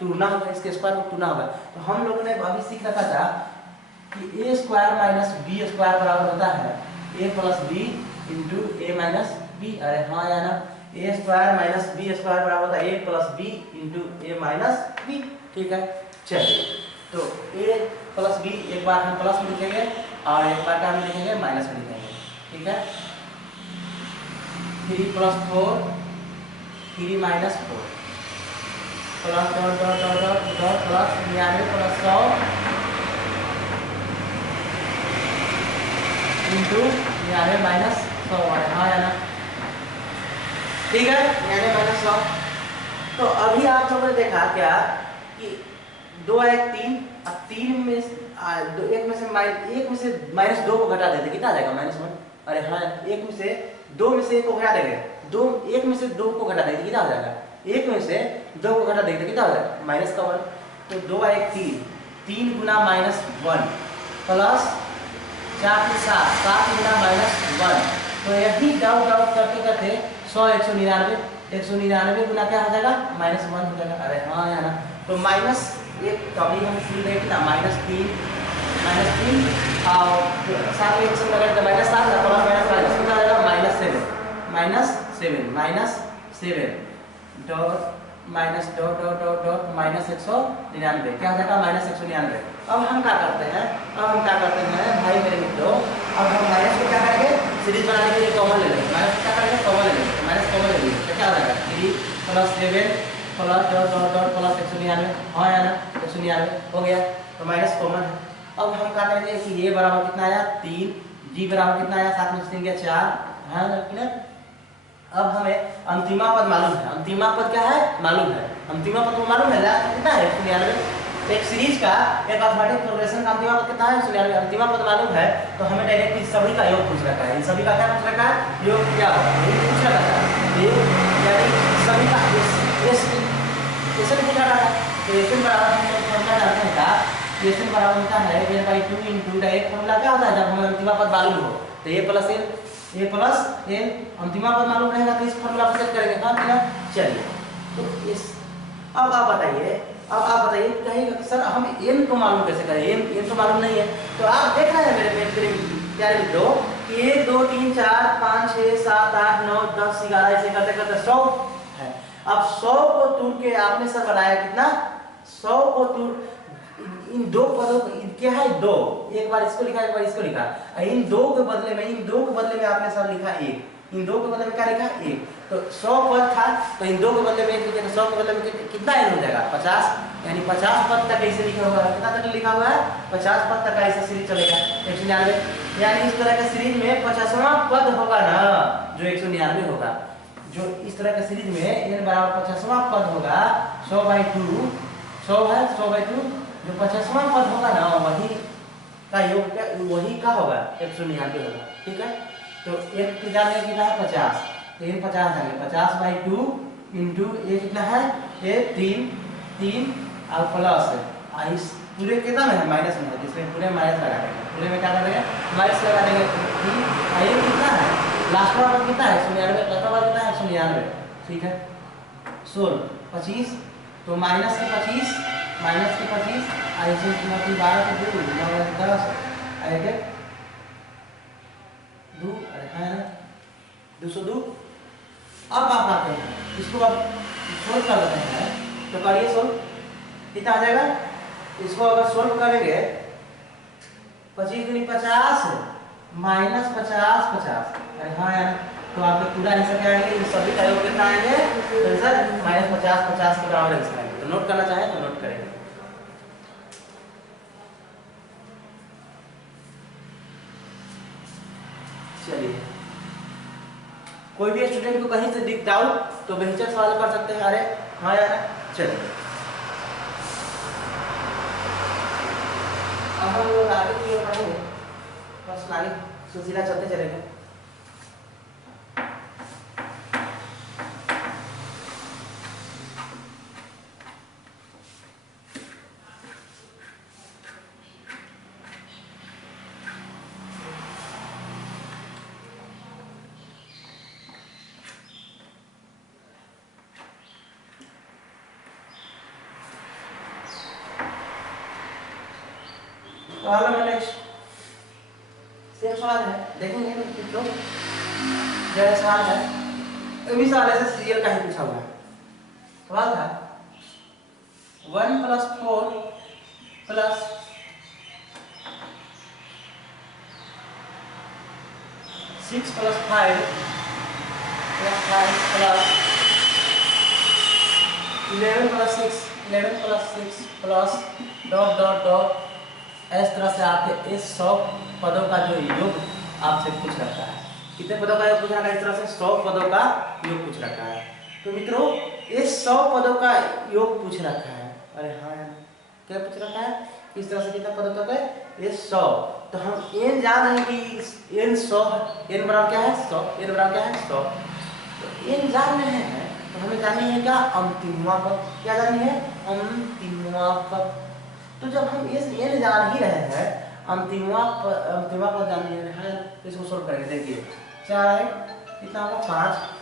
टूरना होगा, इसके स्क्वायर को टूरना होगा। तो हम लोगों ने अभी सीख रखा था कि ए स्क्वायर माइनस बी स्क्वायर बराबर होता है ए प्लस बी इंटू ए माइनस बी। अरे हाँ या ना, ए स्क्वायर माइनस बी स्क्वायर बराबर होता है ए प्लस बी इंटू ए माइनस बी। ठीक है, चलिए तो ए प्लस बी एक बार हम प्लस में लिखेंगे और एक बार क्या हम लिखेंगे, माइनस में लिखेंगे। ठीक है, 3 plus 4 3 minus 4 plus dot dot dot dot dot plus 99 plus 100 into 99 minus 100। हाँ या ना, ठीक है, 99 माइनस 100। तो अभी आप लोगों ने देखा क्या कि 2 1 3, अब 3 में एक में से माइनस 2 को घटा देते कितना आ जाएगा, -1। अरे हाँ, 1 में से 2 में से 1 को घटा देंगे, 1 में से 2 को घटा देंगे कितना हो जाएगा, 1 में से 2 को घटा देंगे कितना हो जाएगा, -1। तो 2 1 3 3 गुना -1 प्लस 4 के 7 गुना -1। तो यही डाउट करते करते 100 199 गुना क्या हो जाएगा, -1 हो जाएगा। अरे हाँ या ना, तो माइनस एक कभी हम सीख रहे थे ना, -3 और 7 में 1 से लगा तो -7 ना, प्लस माइनस कितना आ जाएगा, -7 dot minus dot dot dot dot -199 क्या हो जाएगा, -199। अब हम क्या करते हैं, भाई मेरे मित्रों, अब हम माइनस को क्या करेंगे, सीरीज बनाने के लिए कॉमन ले लेंगे। माइनस क्या करेंगे, कॉमन ले लेंगे, माइनस कॉमन ले लेंगे तो क्या हो जाएगा, 3 plus 7 plus dot dot dot plus 199। हाँ या ना, 199 हो गया, तो माइनस कॉमन है। अब हम क्या करेंगे कि ये बराबर कितना आया, 3, जी बराबर कितना आया, 7 में 3 गया 4। हाँ ना, अब हमें अंतिमा पद मालूम है, अंतिमा पद क्या है मालूम है, अंतिमा पद मालूम है कितना है, 199। एक सीरीज का एक अर्थमेटिक प्रोग्रेशन का अंतिमा पद कितना है, 199। अंतिमा पद मालूम है तो हमें डायरेक्ट इस सभी का योग पूछ रखा है, इन सभी का क्या पूछ रखा है, योग क्या होगा, ये पूछ रखा है, यानी सभी का ऐसे पूछ रखा है। तो एन बराबर हम लोग फॉर्मूला जानते हैं का, एन बराबर होता है n/2 इनटू डायरेक्ट फॉर्मूला क्या होता है, जब हमें अंतिमा पद मालूम हो तो a प्लस n अंतिमा पद मालूम रहेगा तो इस फॉर्मूला को सेट करेंगे। हाँ ना, चलिए तो इस अब आप बताइए कहेंगे सर हम n को मालूम कैसे करें, n तो मालूम नहीं है। तो आप देख रहे हैं मेरे प्यारे मित्रों कि 1 2 3 4 5 6 7 8 9 10 11 ऐसे करते करते 100 है। अब 100 को तोड़ के आपने सर बनाया कितना, 100 को तोड़ इन दो पदों क्या है, 2, एक बार इसको लिखा एक बार इसको लिखा, इन दो के बदले में आपने सर लिखा 1, इन दो के बदले में क्या लिखा 1। तो 100 पद था तो इन दो के बदले में 1 लिखे तो 100 के बदले में कितना n हो जाएगा, 50, यानी 50 पद तक ऐसे लिखा हुआ है, कितना तक लिखा हुआ है, 50 पद तक ऐसे सीरीज चलेगा 199। यानी इस तरह के सीरीज में 50वां पद होगा ना जो 199 होगा, जो इस तरह के सीरीज में n बराबर 50वां पद होगा 100/2, 100 है 100/2, जो 50वां पद होगा ना वही का योग वही का होगा 199 होगा। ठीक है, तो एक जाने कितना है 50, तो ये 50 जाएंगे 50/2 इंटू ये कितना है, ये 3 और प्लस इस पूरे कितना में है, माइनस में है, जिसमें पूरे माइनस लगा देंगे, पूरे में क्या कर देंगे, माइनस लगा देंगे। ये कितना है, लास्ट वाला कितना है 199, लास्ट वाला कितना है 199। ठीक है, 16 25, तो -25 ऐसे 12 से 2 10 आएगा 2, अरे है 202। अब आप आते हैं इसको अब सोल्व कर लेते हैं, तो करिए सोल्व, कितना आ जाएगा, इसको अगर सोल्व करेंगे 25×50 माइनस 50 अरे हाँ यार, तो आपके पूरा आंसर क्या आएंगे, इन सभी का योग कितना आएंगे, आंसर -50 के बराबर आंसर आएंगे। तो नोट करना चाहे तो नोट करेंगे। चलिए, कोई भी स्टूडेंट को कहीं से दिख डाउट तो बेहिचक सवाल कर सकते हैं। अरे हाँ यार, चलिए अब हम लोग आगे की ओर बढ़ेंगे, बस आगे सिलसिला चलते चलेंगे। सवाल नंबर नेक्स्ट, सेम सवाल है, देखेंगे मित्रों। जैसा सवाल है, अभी सवाल ऐसे सीरियल का ही पूछा हुआ है। सवाल था 1 + 4 + 6 + 5 + 5 + 11 + 6 + इस तरह से आपके इस 100 पदों का जो योग आपसे पूछ रखा है। कितने पदों का योग पूछ रखा है? इस तरह से 100 पदों का योग पूछ रखा है। तो मित्रों, इस 100 पदों का योग पूछ रखा है। अरे हाँ, क्या पूछ रखा है? इस तरह से कितना पदों तक है? ये 100। तो हम n जान रहे हैं कि n 100 n बराबर क्या है? 100। n बराबर क्या है? 100। तो n जान रहे हैं, तो हमें जाननी है क्या? अंतिमवा पद। क्या जाननी है? अंतिमवा पद। तो जब हम इस n जान ही रहे हैं, अंतिमवा पद जाननी है, इसको सोल्व करेंगे। देखिए 4 है, कितना होगा? 5।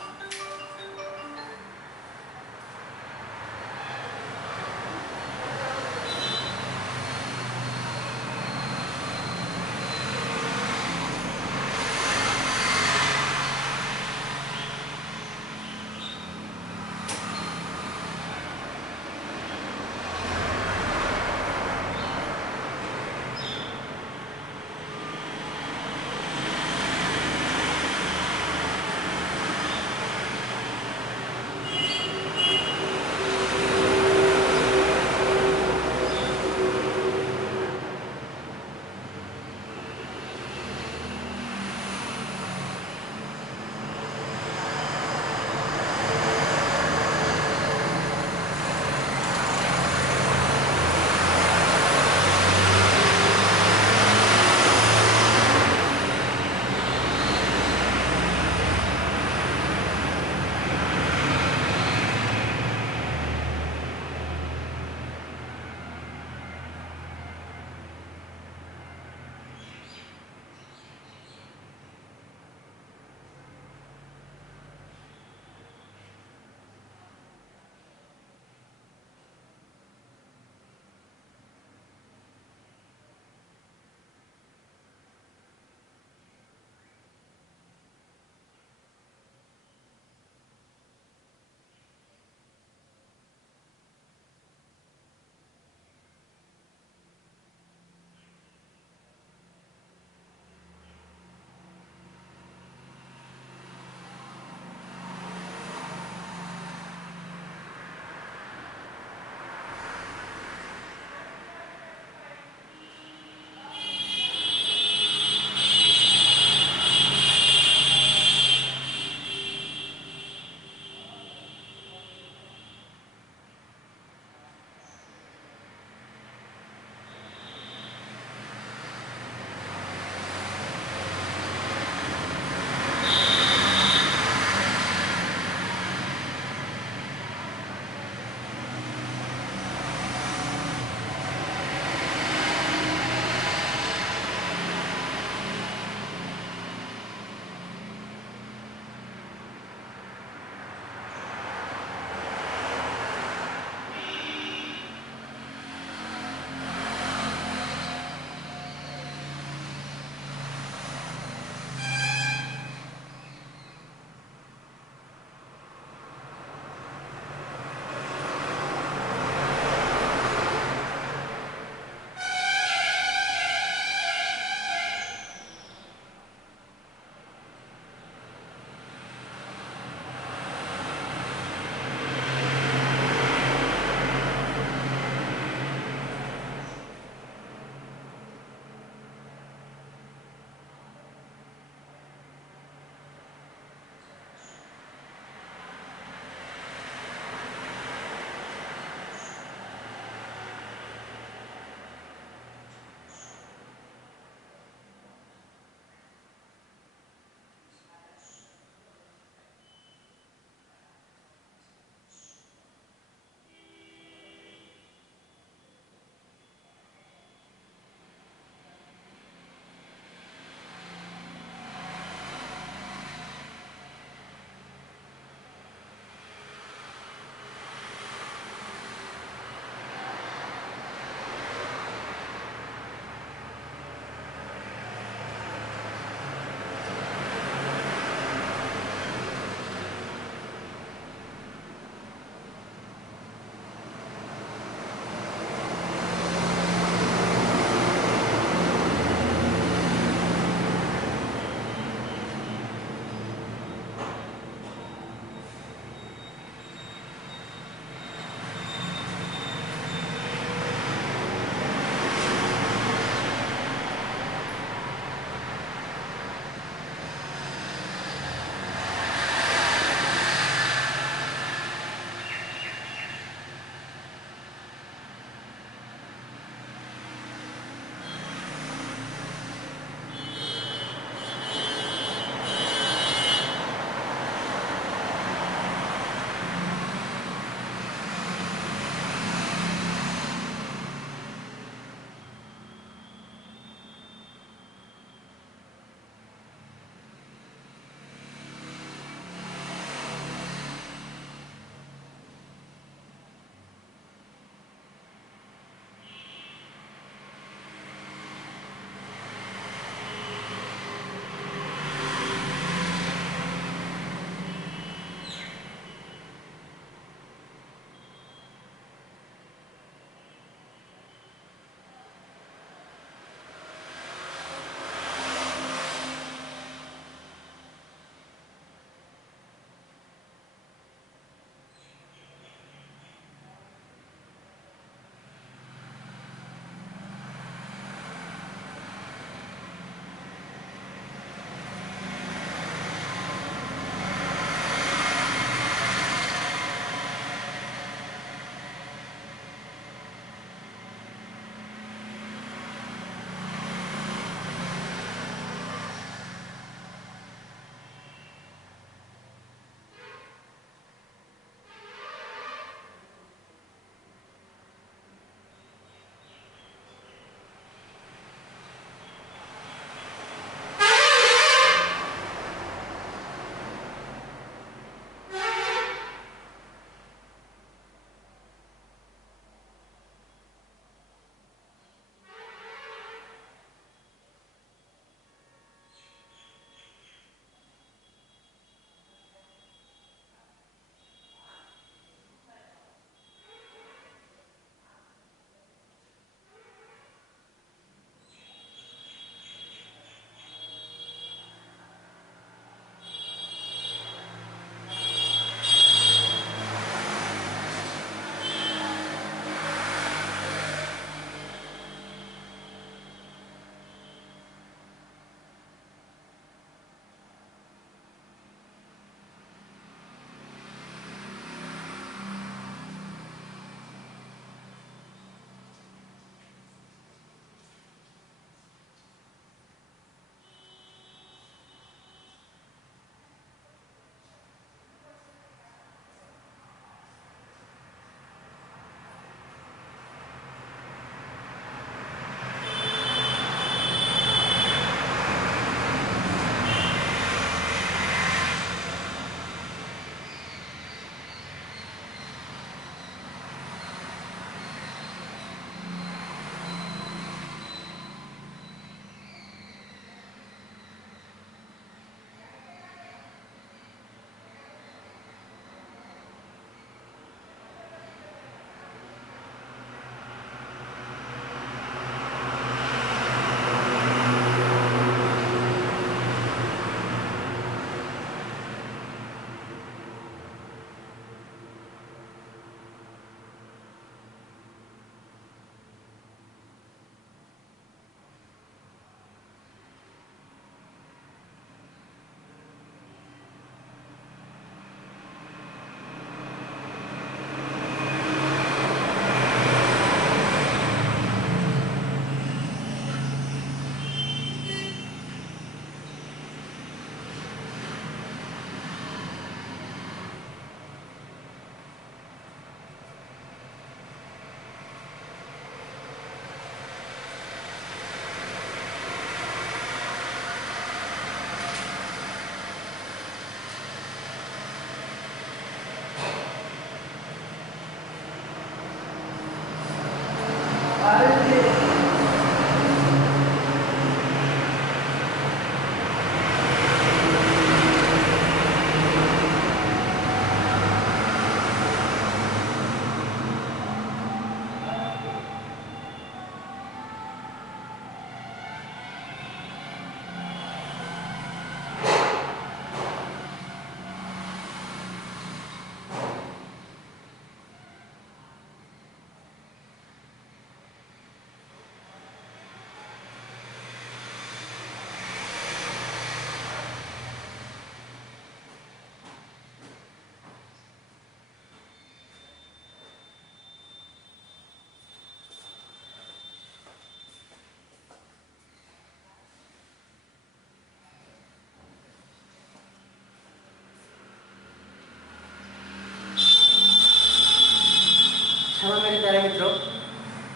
क्षमा मेरे प्यारे मित्रों,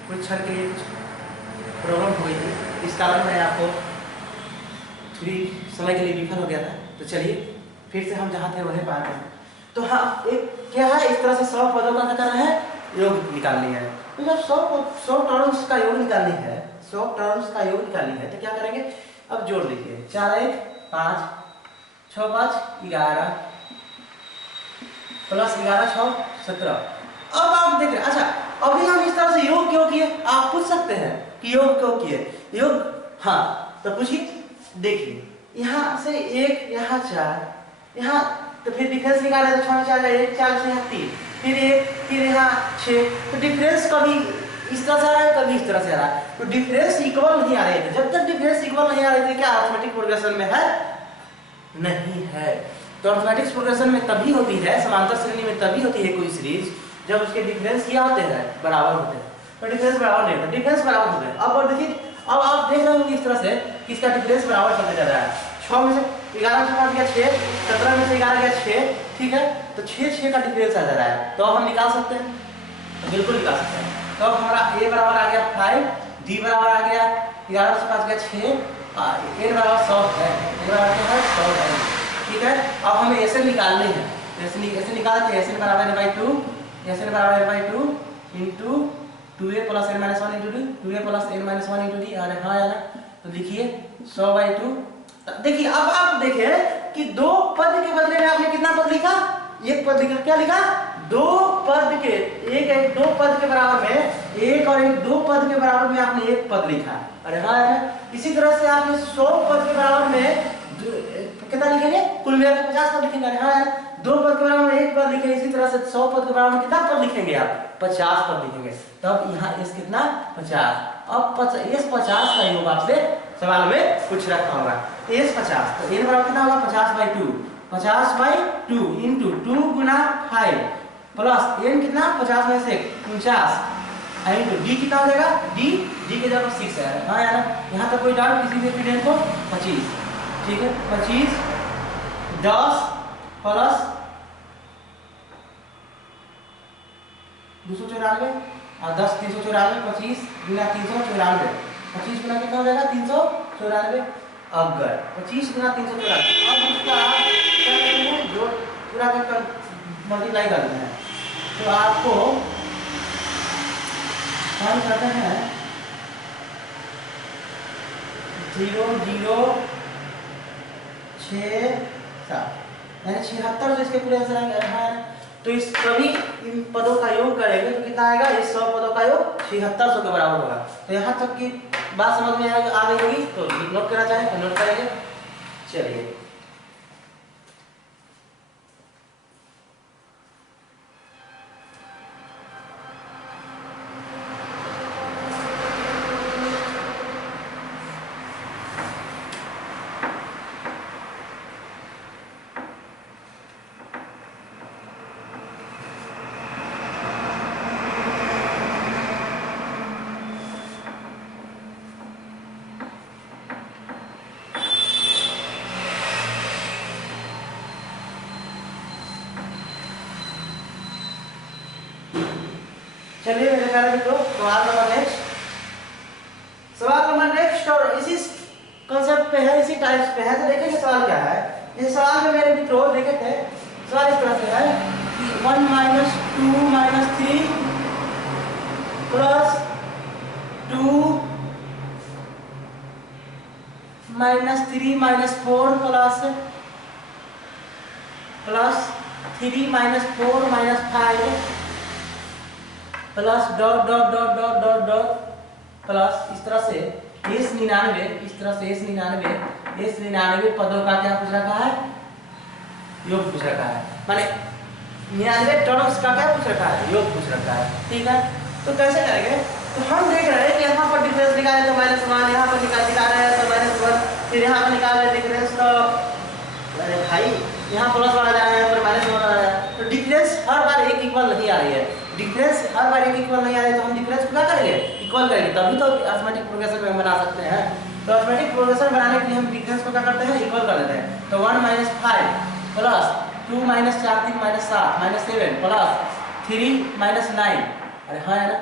कुछ क्षण के लिए कुछ प्रॉब्लम हो गई थी, इस कारण मैं आपको थोड़ी समय के लिए विफल हो गया था। तो चलिए फिर से हम जहाँ थे वहीं पर आते हैं। तो हाँ, एक क्या है, इस तरह से 100 पदों का क्या करना है, योग निकालनी है। तो जब 100 टर्म्स का योग निकालनी है, 100 टर्म्स का योग निकालनी है, तो क्या करेंगे, अब जोड़ लीजिए। 4 1 5 6 5 11 प्लस 11 6 17। अब आप देख रहे हैं, अच्छा अभी हम इस तरह से योग क्यों किए, आप पूछ सकते हैं कि योग क्यों किए, योग, हाँ तो पूछिए। देखिए यहाँ से 1, यहाँ 4, यहाँ तो फिर डिफरेंस निकाले तो 6 4 1 4 से यहाँ 3, फिर 1, फिर यहाँ 6, तो डिफरेंस कभी इस तरह से आ रहा है, कभी इस तरह से आ रहा है, तो डिफरेंस इक्वल नहीं आ रहे थे। जब तक डिफरेंस इक्वल नहीं आ रहे थे, क्या अरिथमेटिक प्रोग्रेशन में है, नहीं है। तो अरिथमेटिक प्रोग्रेशन में तभी होती है, समांतर श्रेणी में तभी होती है कोई सीरीज जब उसके डिफरेंस क्या होते हैं, बराबर होते हैं। तो डिफरेंस बराबर नहीं होता, डिफरेंस बराबर होते हैं। अब और देखिए, अब आप देख रहे होंगे इस तरह से कि इसका डिफरेंस बराबर चलते जा रहा है। 6 में से 11 से 5 गया 6, 17 में से 11 गया 6, ठीक है, तो 6 का डिफरेंस आ जा रहा है। तो अब हम निकाल सकते हैं, तो बिल्कुल निकाल सकते हैं। तो अब हमारा a बराबर आ गया 5, d बराबर आ गया 11 से 5 गया 6, n बराबर 100 है, n बराबर क्या है 100 है, ठीक है। अब हमें ऐसे निकालने हैं, ऐसे निकालते हैं, SN बराबर है 2, SN बराबर है 2 into 2a plus n minus 1 into d, 2a plus n minus 1 into d, अरे हाँ यार, तो लिखिए 100/2। देखिए अब आप देखें कि 2 पद के बदले में आपने कितना पद लिखा, एक पद लिखा, क्या लिखा, 2 पद के, एक 2 पद के बराबर में एक और एक 2 पद के बराबर में आपने एक पद लिखा। अरे हाँ यार, इसी तरह से आपने 100 पद के बराबर में कितना लिखेंगे, कुल मिलाकर 50 पद लिखेंगे। अरे हाँ यार, 2 पद के बराबर में एक पद लिखेंगे, इसी तरह से 100 पद के बराबर में कितना पद लिखेंगे आप, 50 पद लिखेंगे। तब यहाँ इस कितना 50। अब इस 50 का योग आपसे सवाल में कुछ रखा होगा, इस 50, तो n बराबर कितना होगा 50/2, 50/2 इंटू 2 गुना 5 प्लस n कितना 50 में से 49 इंटू d कितना हो जाएगा, d के जगह 6 है। हाँ यार, यहाँ तक कोई डाउट किसी भी स्टूडेंट को, 25, ठीक है, 25 10 प्लस 294 और 10 394, 25 गुना 394, 25 गुना कितना हो जाएगा 394। अगर 25 गुना 394, अब इसका क्या करना है, जोड़ पूरा कर मल्टीप्लाई करना है। तो आपको हम करते हैं 0 0 6 7, यानी 76 से इसके पूरे आंसर आएंगे। तो इस सभी इन पदों का योग करेंगे तो कितना आएगा, इस 100 पदों का योग 7600 के बराबर होगा। तो यहाँ तक की बात समझ में आ गई होगी, तो नोट करना चाहें तो नोट करेंगे। चलिए चलिए मेरे प्यारे मित्रों, सवाल नंबर नेक्स्ट और इसी कंसेप्ट पे है, इसी टाइप्स पे है। तो देखिए सवाल क्या है, इस सवाल में मेरे मित्रों देखे थे, सवाल इस तरह से है कि 1 - 2 - 3 plus 2 - 3 - 4 plus 3 - 4 - 5 plus dot dot dot dot dot dot plus इस तरह से S99, इस तरह से S99 पदों का क्या पूछ रखा है, योग पूछ रखा है, माने 99 टर्म्स का क्या पूछ रखा है, योग पूछ रखा है, ठीक है। तो कैसे करेंगे, तो हम देख रहे हैं कि यहाँ पर डिफरेंस निकाले तो -1, यहाँ पर निकाल रहे हैं तो -1, फिर यहाँ पर निकाल रहे हैं डिफरेंस, तो अरे भाई यहाँ प्लस वाला जा रहा है, पर माइनस वाला जा रहा है, तो डिफरेंस हर बार एक इक्वल नहीं आ रही है, डिफरेंस हर बार एक इक्वल नहीं आ रही है, तो हम डिफरेंस को क्या करेंगे, इक्वल करेंगे, तभी तो अरिथमेटिक प्रोग्रेशन में बना सकते हैं। तो अरिथमेटिक प्रोग्रेशन बनाने के लिए हम डिफरेंस को क्या करते हैं, इक्वल कर देते हैं। तो 1 - 5 प्लस 2 - 4 3 - 7 - 7 प्लस 3 - 9 अरे हाँ यार,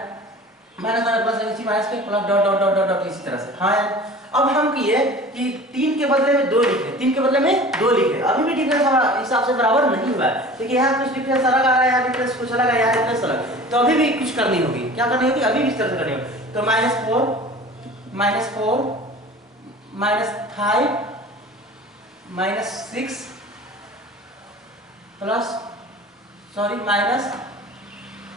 माइनस माइनस प्लस इसी माइनस के plus dot dot dot dot dot इसी तरह से। हाँ यार, अब हम किए कि 3 के बदले में 2 लिखे, 3 के बदले में 2 लिखे, अभी भी डिफरेंस हमारा हिसाब से बराबर नहीं हुआ है, क्योंकि यहाँ कुछ डिफरेंस अलग आ रहा है, यहाँ डिफरेंस कुछ अलग है, यहाँ डिफरेंस अलग, तो अभी भी कुछ करनी होगी। क्या करनी होगी? अभी भी इस तरह से करनी होगी। तो -4 -5 -6 plus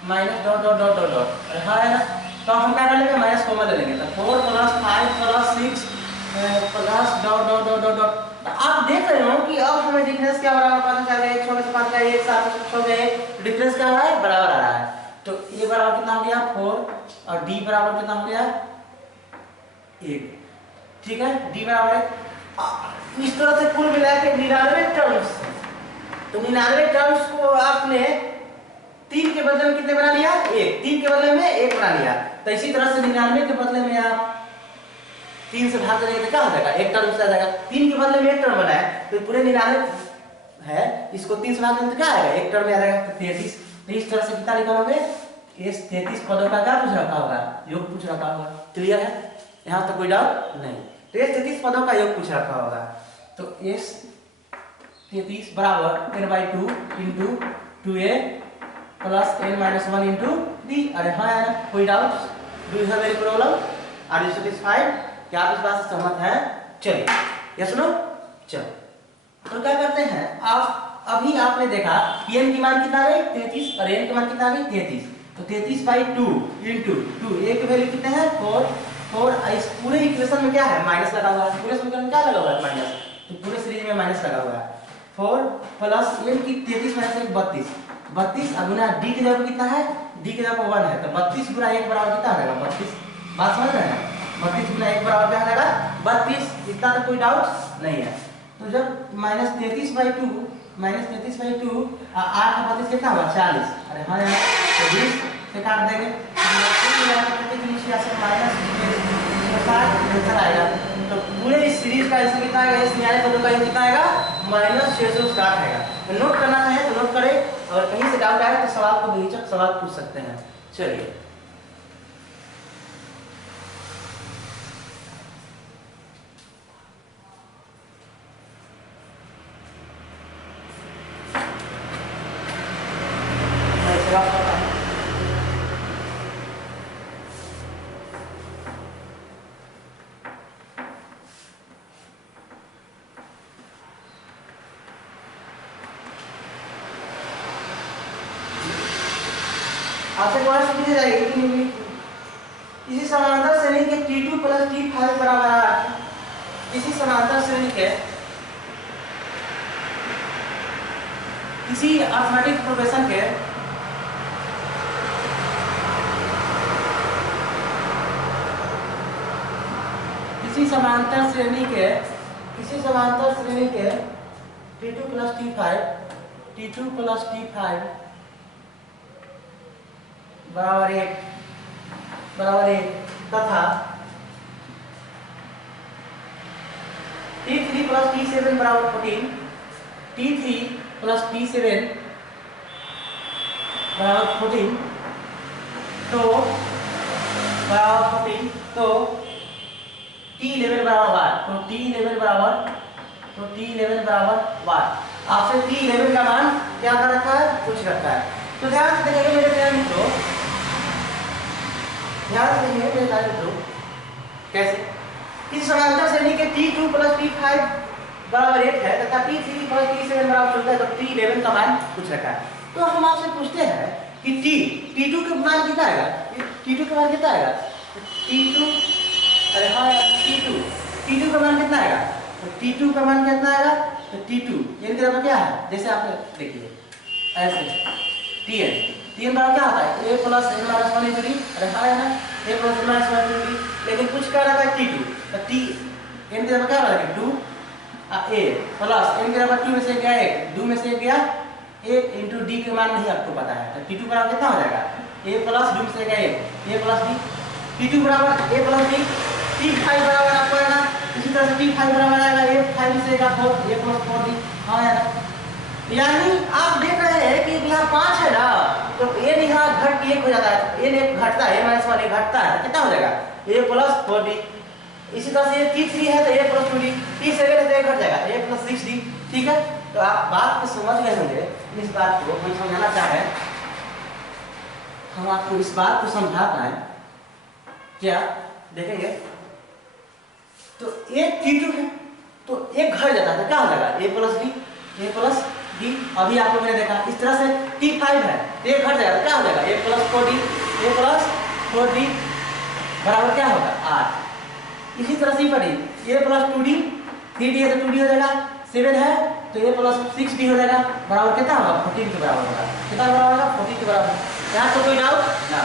minus dot dot dot dot dot. हाँ है ना, तो हम क्या कर लेंगे? माइनस कॉमन ले लेंगे, तो 4 + 5 + 6 plus dot dot dot dot dot. तो आप देख रहे हो कि अब हमें डिफरेंस क्या बराबर पता चल गया, 6 में से 5 का 1 7 में से 6 गए, डिफरेंस क्या आ रहा है? बराबर आ रहा है। तो ये बराबर कितना हो गया? 4 और डी बराबर कितना हो गया? 1। ठीक है, डी बराबर है। इस तरह से कुल मिला के 99 टर्म्स, तो 99 टर्म्स को आपने 3 के बदले में कितने बना लिया? 1। 3 के बदले में 1 बना लिया। तो इसी तरह से 99 के बदले में आप 3 से भाग देंगे तो क्या हो जाएगा? 1 टर्म से आ जाएगा। 3 के बदले में 1 टर्म बना है, तो पूरे 99 है, इसको 3 से भाग देंगे तो क्या आएगा? 1 टर्म में आ जाएगा, तो 33। तो इस तरह से कितना निकालोगे? इस 33 पदों का क्या पूछ रखा होगा? योग पूछ रखा होगा। क्लियर है? यहाँ तो कोई डाउट नहीं। तो ये 33 पदों का योग पूछ रखा होगा। तो इस 33 बराबर n/2 × 2a plus n-1 × d। अरे हाँ यार, कोई doubt? Do you have any problem? Are you satisfied? क्या आप इस बात से सहमत हैं? चलिए, यस नो? चलो, तो क्या करते हैं आप? अभी आपने देखा कि n की मान कितना है? 33 और n की मान कितना है? 33। तो 33/2 × 2, a की वैल्यू कितने हैं? 4। इस पूरे इक्वेशन में क्या है? माइनस लगा हुआ है। पूरे समीकरण में क्या लगा हुआ है? माइनस। तो पूरे सीरीज में माइनस लगा हुआ है। 4 प्लस n की 33 - 1 32 और गुना d की जगह कितना है? d की जगह 1 है, तो 32 गुना 1 बराबर कितना आ जाएगा? 32। बात समझ रहे हैं? 32 गुना 1 बराबर क्या आ जाएगा? 32। इतना तो कोई डाउट नहीं है। तो जब -33/2 और 8 और 32 कितना हुआ? 40। अरे हाँ यार, तो 20 से काट देंगे, आंसर आएगा। तो पूरे इस सीरीज का आंसर कितना आएगा? इस न्याय पदों का कितना आएगा? -660 आएगा। तो नोट करना है तो नोट करें, और कहीं से डाउट आए तो सवाल को बेहिचक सवाल पूछ सकते हैं। चलिए, आपसे क्वेश्चन पूछी जाएगी कि इसी समांतर श्रेणी के T2 + T5 बराबर इसी समांतर श्रेणी के किसी अर्थमेटिक प्रोग्रेशन के किसी समांतर श्रेणी के T2 + T5 बराबर 1 तथा T3 + T7 बराबर 14, T3 + T7 बराबर 14, तो T11 बराबर 1। आपसे T11 का मान क्या कर रखा है? पूछ रखा है। तो ध्यान से देखिए मेरे प्यारे मित्रों, कैसे इस समांतर श्रेणी के T2 + T5 बराबर 1 है तथा T3 + T7 बराबर 14 है, तो T11 का मान पूछ रखा है। तो हम आपसे पूछते हैं कि T2 का मान कितना आएगा? T2 का मान कितना आएगा? T2, अरे हाँ यार, T2 का मान कितना आएगा? तो T2 का मान कितना आएगा? तो T2 n के बराबर क्या है? जैसे आपने देखिए ऐसे Tn बराबर क्या होता है? a + n-1 × d। अरे हाँ है ना, a + n-1 × d। लेकिन कुछ क्या रहता है? T2, तो n के बराबर क्या बनेगा? 2 a प्लस n के बराबर 2 में से गया 1, 2 में से गया 1 × d के मान नहीं आपको पता है, तो T2 बराबर कितना हो जाएगा? a प्लस 2 में से गया 1, a प्लस d। T2 बराबर a प्लस d। T5 बराबर आपको है ना, इसी तरह से T5 बराबर आएगा a 5 से 4, a + 4d। हाँ यार, यानी आप देख रहे हैं कि यहाँ 5 है ना, तो a यहाँ घट के 1 हो जाता है, a घटता है, a-1 घटता है, तो कितना हो जाएगा a प्लस 4d। इसी तरह से t3 है तो a प्लस 2d, t7 है तो a घट जाएगा a प्लस 6d। ठीक है, तो आप बात को समझ गए होंगे। इस बात को हम समझाना चाह रहे हैं, हम आपको इस बात को समझाना है क्या, देखेंगे तो एक t2 है तो एक घट जाता है, क्या हो जाएगा a प्लस d। अभी आप लोगों ने देखा इस तरह से t5 है तो एक घट जाएगा, क्या हो जाएगा a प्लस 4d बराबर क्या होगा 8। इसी तरह से पढ़ी a प्लस 2d, 3d है तो 2d हो जाएगा, 7 है तो a प्लस 6d हो जाएगा, बराबर कितना होगा 14 के बराबर होगा। कितना बराबर होगा 14 के बराबर। यहाँ तो कोई डाउट ना,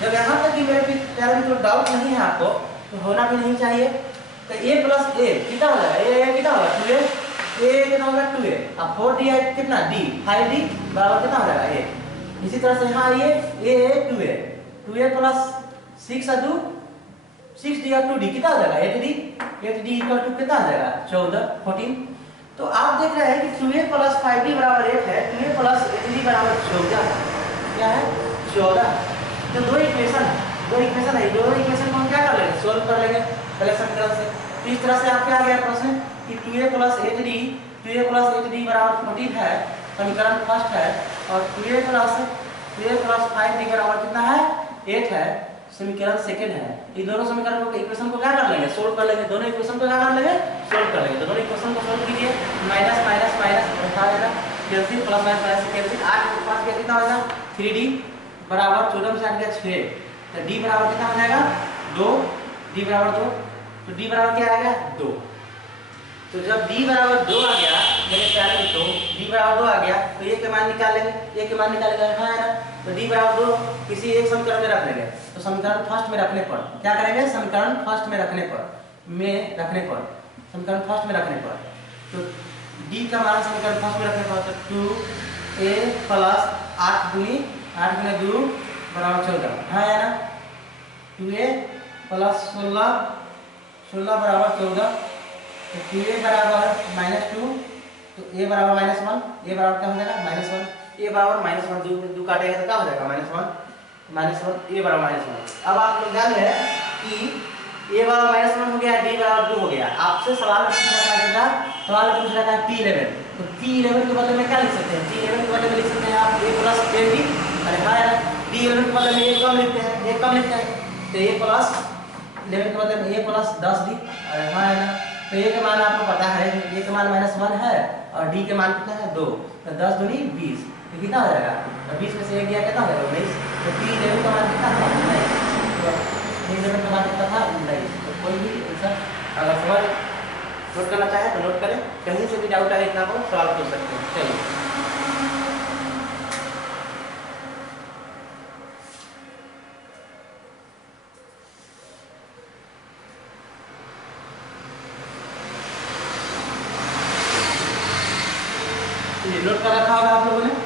जब यहाँ तक कि मेरे प्यारे मित्रों डाउट नहीं है आपको तो होना भी नहीं चाहिए। तो a प्लस a कितना हो जाएगा, a कितना होगा 2a, a कितना होगा 2a, अब 4d है कितना d 5d बराबर कितना हो जाएगा a। इसी तरह से यहाँ ये a 2a प्लस 6 है 6d और 2d कितना हो जाएगा 8d इक्वल टू कितना आ जाएगा 14। तो आप देख रहे हैं कि 2a प्लस 5d बराबर 8 है, 2a प्लस 8d बराबर 14 क्या है 14। तो दो इक्वेशन है, दो इक्वेशन को हम क्या कर लेंगे सोल्व कर लेंगे पहले समीकरण से। तो इस तरह से आपके आ गया प्रश्न कि 2a प्लस 8d बराबर 14 है, समीकरण फर्स्ट है, और 2a प्लस 5d बराबर कितना है 8 है, समीकरण सेकंड है। ये दोनों समीकरण को इक्वेशन को क्या कर लेंगे सोल्व कर लेंगे, दोनों इक्वेशन को क्या कर लेंगे सोल्व कर लेंगे। दोनों इक्वेशन को सोल्व कीजिए, माइनस माइनस माइनस उठा देना, cancel plus minus minus cancel, 8 के पास कितना हो जाएगा 3d बराबर 14 में से आ गया 6, तो d बराबर कितना हो जाएगा 2, d बराबर 2, तो d बराबर क्या आ गया 2। तो जब d बराबर 2 आ गया मेरे प्यारे मित्रों, d बराबर 2 आ गया तो ये के मान निकाल लेंगे, ये के मान निकालेंगे है ना। तो d बराबर 2 किसी एक समीकरण में रख लेंगे, तो समीकरण फर्स्ट में रखने पर क्या करेंगे, समीकरण फर्स्ट में रखने पर समीकरण फर्स्ट में रखने पर तो d का मान समीकरण फर्स्ट में रखने पर तो 2a प्लस 8 गुने 2 बराबर 14 है ना। 2a प्लस 16 बराबर 14, तो 2a बराबर -2, तो a बराबर -1, a बराबर क्या हो जाएगा -1, a बराबर -1 दो काटेगा तो क्या हो जाएगा -1 a बराबर -1। अब आप लोग जान गए कि a बराबर -1 हो गया, d बराबर 2 हो गया। आपसे सवाल पूछ रहा था P11, तो P11 के बदले में क्या लिख सकते हैं, P11 के बदले में लिख सकते हैं आप a प्लस 10d, अरे हाँ यार D11 के बदले में a कम लिखते हैं, तो a प्लस 11 के बदले में a प्लस 10d, अरे हाँ यार। तो a का मान आपको पता है, a का मान -1 है और d के मान कितना है 2, तो 10 दूनी 20, तो कितना हो जाएगा, तो 20 में से 1 गया कितना हो जाएगा 19, तो P11 का मान कितना था 19, तो P11 का मान कितना था 19। तो कोई भी आंसर अगर सवाल नोट करना चाहे तो नोट करें, कहीं से भी डाउट आए इतना को सवाल पूछ सकते हैं। चलिए नोट कर रखा होगा आप लोगों ने।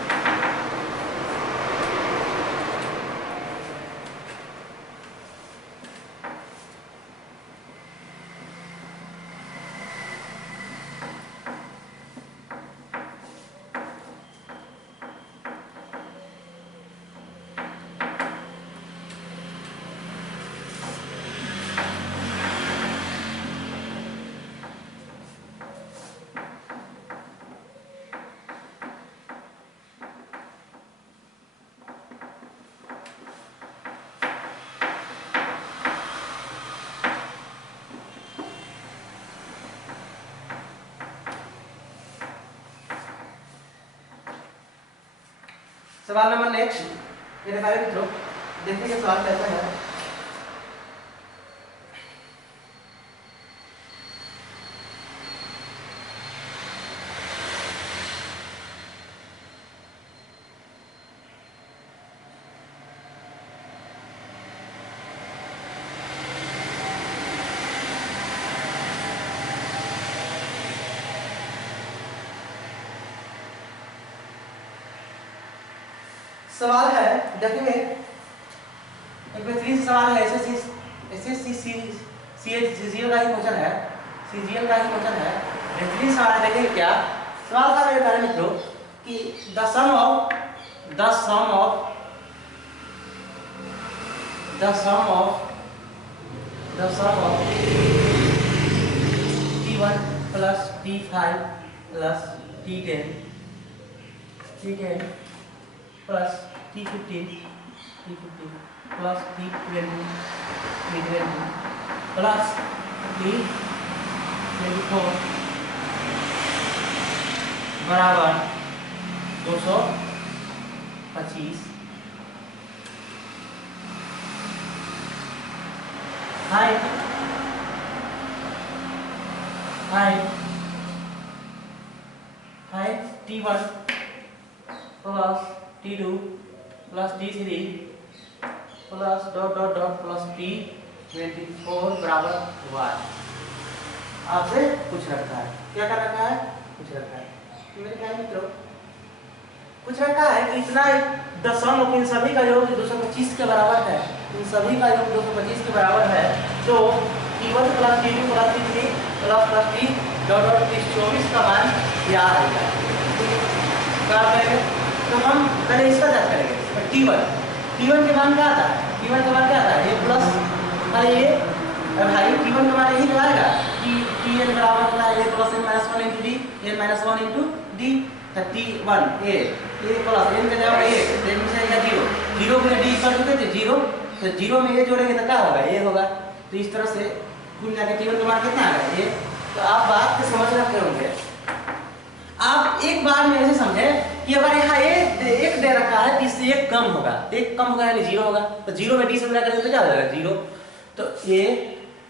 सवाल नंबर नेक्स्ट मेरे प्यारे मित्रों, देखिए कि सवाल कैसा है। सवाल है देखेंगे, एक बेहतरीन सवाल है, CGL का ही क्वेश्चन है, बेहतरीन सवाल है। देखेंगे क्या सवाल था मेरे प्यारे मित्रों कि the sum of T1 plus T5 plus T10 plus T15 plus T20 plus T24 बराबर 225 height T1 plus T2 plus T3 plus plus T24 बराबर 1। आपसे कुछ रखा है, क्या कर रखा है? कुछ रखा है। मेरे क्या मित्रों, कुछ रखा है कि इतना दशम इन सभी का योग 225 के बराबर है, इन सभी का योग 225 के बराबर है। तो T1 plus T2 plus T3 plus T dot 24 का मान क्या आएगा? क्या करेंगे? तो हम पहले इसका जांच करेंगे। T1 के मान क्या आता है? T1 का मान क्या आता है? ये प्लस ये भाई T1 का मान यही तो आएगा कि Tn बराबर होता है a plus n minus 1 into D, n minus 1 into D. तो T1 a प्लस n का जवाब a, n से आएगा 0 में डी कर चुके थे 0, तो 0 में a जोड़ेंगे तो क्या होगा? a होगा। तो इस तरह से कुल मिला के T1 का मान कितना आ गया? a। तो आप बात को समझ रखे होंगे। आप एक बार में ऐसे समझे कि अगर यहाँ एक दे रखा है तो इससे एक कम होगा, एक कम होगा यानी 0 होगा। तो 0 में डी से गुणा करेंगे तो क्या हो जाएगा? 0। तो a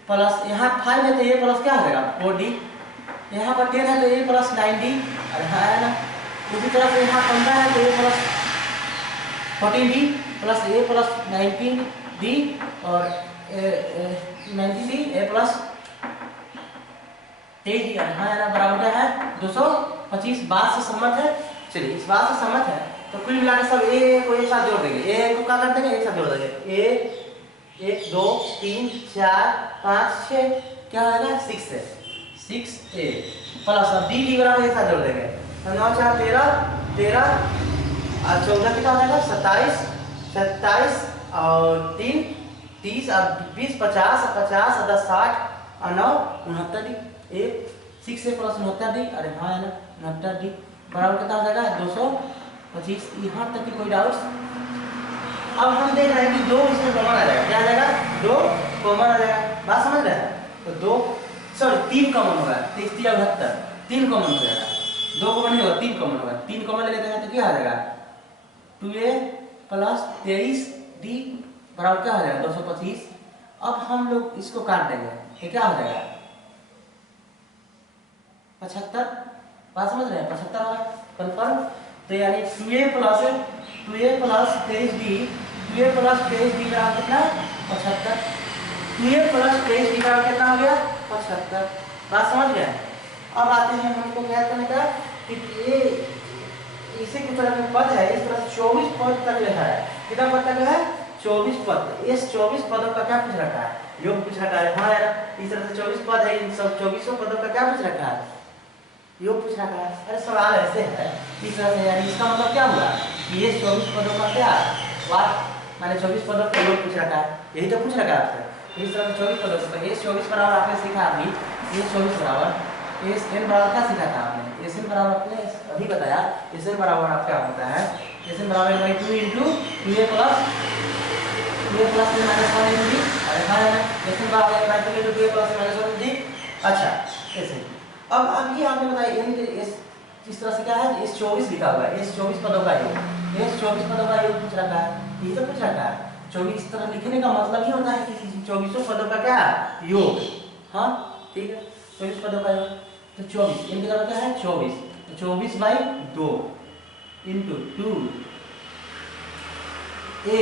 प्लस यहाँ 5 है तो a प्लस क्या हो जाएगा? 4d। यहाँ पर 10 है तो a प्लस 9d। और यहाँ है ना, उसी तरह से यहाँ 15 है तो a plus 14d plus a plus 19d और 19d a प्लस 23d। यहाँ है ना बराबर क्या है? 225। बात से सम्मत है? चलिए इस बात से सम्मत है तो कुल मिला के सब a को एक साथ जोड़ देंगे। a को क्या कर देंगे? एक साथ जोड़ देंगे। a 1 2 3 4 5 6 क्या आएगा? 6 है, 6a प्लस अब डी बराबर एक साथ जोड़ देंगे। 9 4 13 और 14 कितना हो जाएगा? 27 और 3 30 और 20 50 और 10 60 और 9 69d। 6a plus 69d। अरे हाँ है ना 69d बराबर कितना हो जाएगा? 225। यहाँ तक की कोई डाउट्स? अब हम देख रहे हैं कि 2 इसमें कॉमन आ जाएगा। क्या आ जाएगा? 2 कॉमन आ जाएगा। बात समझ रहे हैं? तो 3 कॉमन होगा। 33 और 78 3 कॉमन हो जाएगा। 2 कॉमन नहीं होगा, 3 कॉमन होगा। 3 कॉमन लेते हैं तो क्या आ जाएगा? 2a प्लस 23d बराबर क्या हो जाएगा? 225। अब हम लोग इसको काट देंगे तो क्या हो जाएगा? 75। बात समझ रहे हैं? 75 होगा कंफर्म। तो यानी 2a प्लस 23d बराबर कितना? 75। 2a प्लस 23d बराबर कितना हो गया? 75। बात समझ गए? अब आते हैं हमको क्या करने का कि ये इसी की तरह में पद है, इस तरह से 24 पद तक है। कितना पद तक है? 24 पद। इस 24 पदों का क्या पूछ रखा है? योग पूछ रखा है। हाँ यार, इस तरह से 24 पद है, इन सब 24 पदों का क्या पूछ रखा है? योग पूछ रखा है। अरे सवाल ऐसे है इस तरह से, यानी इसका मतलब क्या हुआ कि ये 24 पदों का क्या वाट माने 24 पदों का योग पूछ रखा है। यही तो पूछ रखा है आपसे। इस तरह से 24 पदों का ये 24 बराबर आपने सीखा अभी। ये 24 बराबर एस एन बराबर क्या सीखा था आपने? एस एन बराबर आपने अभी बताया। एस एन बराबर आप क्या होता है? एस एन बराबर 2 into 2a plus minus 1 into D. अरे हाँ है ना, एस एन बराबर 2 into 2a plus minus 1 D. अच्छा ऐसे अब अभी आपने बताया एन के इस तरह से क्या है? इस 24 लिखा हुआ है। इस 24 पदों का योग, इस 24 पदों का योग पूछ रखा है। ये तो पूछ रखा है 24 इस तरह लिखने का मतलब ही होता है कि 24 पदों का क्या योग। हाँ ठीक है, 24 पदों का योग। तो 24 इनके जगह क्या है? 24 तो 24/2 इंटू 2a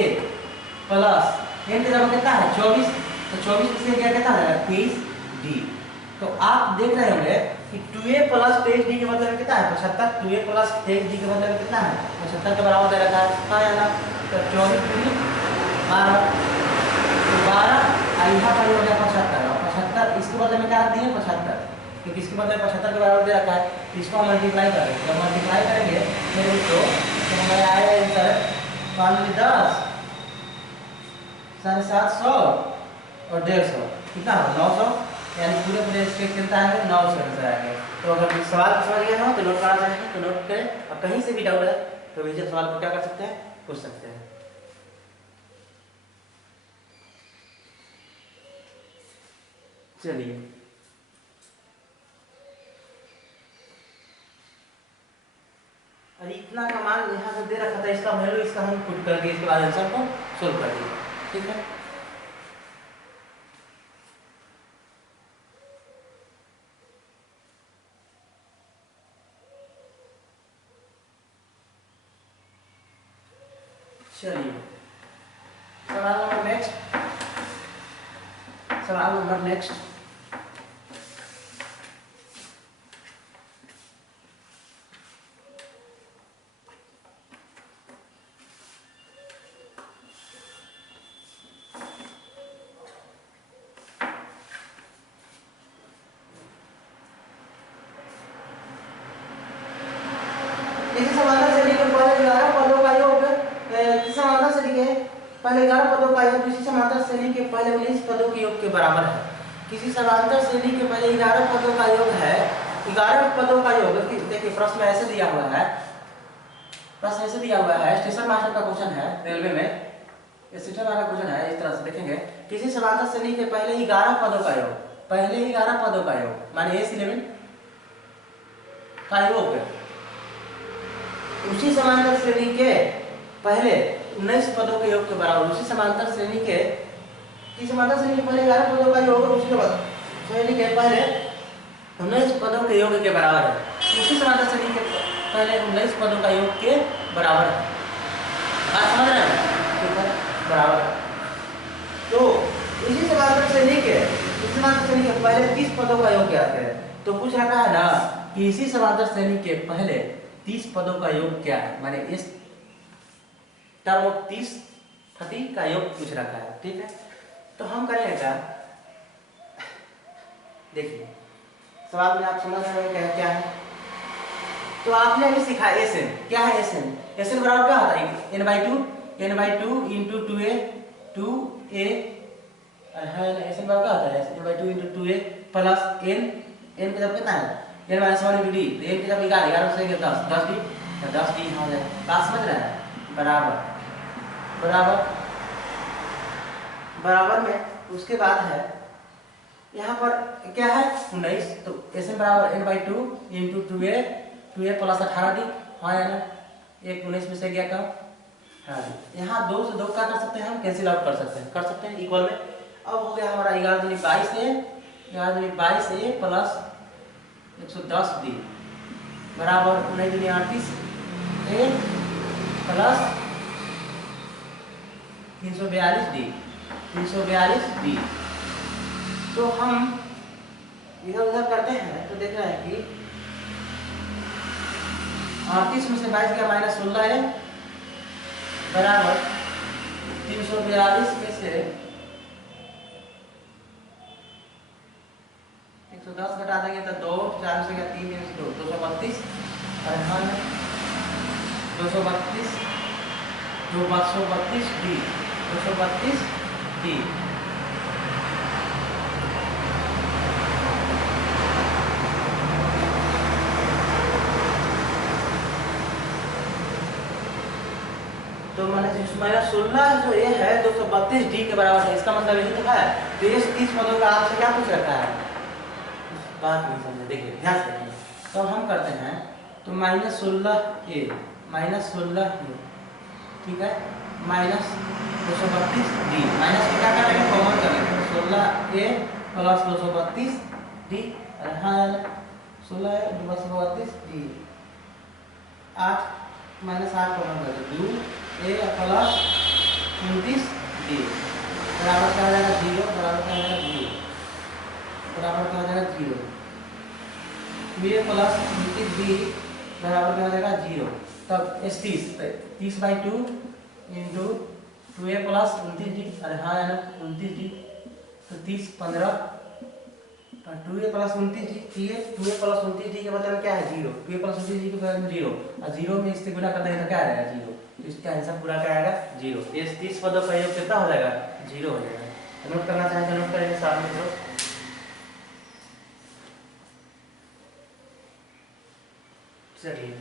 प्लस इनके जगह कितना है? 24 तो 24 से क्या कितना है? 23d। तो आप देख रहे होंगे कि 2a प्लस 23d के मतलब कितना है? 75। 2a प्लस 23d के मतलब कितना है? 75 के बराबर दे रखा है। हाँ या ना? तो 24 12 और यहाँ पर हो गया 75 और 75 इसके बदले में क्या रख दिए? 75 क्योंकि इसके बदले 75 के बराबर दे रखा है। इसको हम मल्टीप्लाई करेंगे, जब मल्टीप्लाई करेंगे मेरे दोस्तों तो हमारे आएगा आंसर 5×10 750 और 150 कितना हो 900, यानी पूरे पूरे स्टेट कितना है 900 आंसर आएगा। तो अगर सवाल समझ गए हो तो नोट करना चाहेंगे तो नोट करें, और कहीं से भी डाउट है तो भैया सवाल को क्या कर सकते हैं, पूछ सकते हैं। चलिए अरे इतना का मान यहाँ से दे रखा था, इसका वैल्यू इसका हम पुट कर दिए, इसके बाद आंसर को सोल्व कर दिए, ठीक है। चलिए सवाल नंबर नेक्स्ट, सवाल नंबर नेक्स्ट। इसी समांतर श्रेणी के पहले 11 पदों का योग, इसी समांतर श्रेणी के पहले 11 पदों का योग किसी समांतर श्रेणी के पहले 19 पदों के योग के बराबर है। किसी समांतर श्रेणी के पहले 11 पदों का योग है, 11 पदों का योग। देखिए प्रश्न ऐसे दिया हुआ है, प्रश्न ऐसे दिया हुआ है, स्टेशन मास्टर का क्वेश्चन है रेलवे में, स्टेशन वाला क्वेश्चन है। इस तरह से देखेंगे, किसी समांतर श्रेणी के पहले 11 पदों का योग, पहले 11 पदों का योग माने S11 का योग उसी समांतर श्रेणी के पहले 19 पदों के योग के बराबर। उसी समांतर श्रेणी के समांतर श्रेणी के पहले 11 पदों का योग उसी श्रेणी के पहले 19 पदों के योग के बराबर है। उसी समांतर श्रेणी के पहले 19 पदों का योग के बराबर है। बात समझ रहे हैं? ठीक है, बराबर है। तो इसी समांतर श्रेणी के पहले 30 पदों का योग क्या है? तो पूछ रखा है ना कि इसी समांतर श्रेणी के पहले 30 पदों का योग क्या है, माने इस टर्म ऑफ 30 का योग पूछ रखा है, ठीक है। तो हम करेंगे क्या, देखिए सवाल में आप समझ रहे हैं क्या है। तो आपने अभी सीखा Sn, क्या है Sn? Sn बराबर क्या होता है n/2 इंटू 2a 2a है। Sn बराबर क्या होता है n/2 into 2a plus n का जब कितना है n माइनस 1 इंटू d, तो n की जब 11 से 10 d, तो 10 d हो जाए। बात समझ रहे हैं? बराबर बराबर बराबर में उसके बाद है यहाँ पर क्या है 19, तो Sn बराबर n/2 into 2a plus 18d, हाँ है ना, एक 19 में से गया कम, हाँ यहाँ 2 से 2 क्या कर सकते हैं हम, कैंसिल आउट कर सकते हैं इक्वल में। अब हो गया हमारा 11×22a प्लस 110d बराबर 19×38a प्लस 342d। तो हम इधर उधर करते हैं तो देख रहे हैं कि 38 में से 22 गया माइनस 16 है बराबर 342 में से 110 घटा देंगे तो 2, 4 से गया 3, 2, 232 और यहाँ 232 232d 232d। तो माइनस 16 जो ये है 232d के बराबर है, इसका मतलब यही तो है। तो ये 30 पदों का आपसे क्या पूछ रखा है, बात नहीं समझे, देखिए ध्यान से देखिए। तो हम करते हैं तो -16a ठीक है माइनस 232d माइनस को क्या करेंगे कॉमन करेंगे 16a प्लस 232d, हाँ 16 232d 8 -8 कॉमन करेंगे 2a प्लस 29d बराबर क्या हो जाएगा 0 बराबर क्या हो जाएगा 0 बराबर क्या हो जाएगा 0 2a प्लस 29d बराबर क्या हो जाएगा 0। तब 30/2 इंटू 2a प्लस 29d, अरे हाँ है ना 29d, तो 30 15 2a प्लस 29d के मतलब क्या है 0। 2a प्लस 29d के मतलब 0 और 0 में इससे गुना कर देंगे तो क्या आ जाएगा 0। तो इसका आंसर पूरा क्या आएगा 0। ये 30 पदों का योग कितना हो जाएगा 0 हो जाएगा। तो नोट करना चाहें तो नोट करेंगे साथ में। चलिए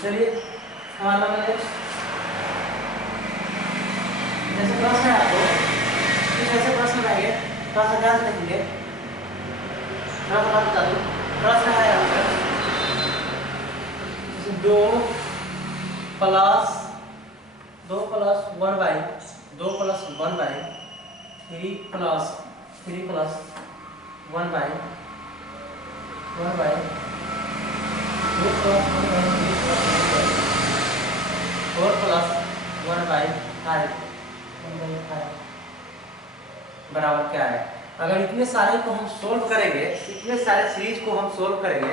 चलिए हमारा नेक्स्ट जैसे प्रश्न है आपको कुछ ऐसे प्रश्न आएंगे थोड़ा सा ध्यान से देखिए। मैं बता दूं प्रश्न है आपका जैसे 2 plus 1 by 2 plus 1 by 3 plus 1 by 2 plus 4 plus 1 by 5 बराबर क्या है। अगर इतने सारे को हम सोल्व करेंगे, इतने सारे सीरीज को हम सोल्व करेंगे,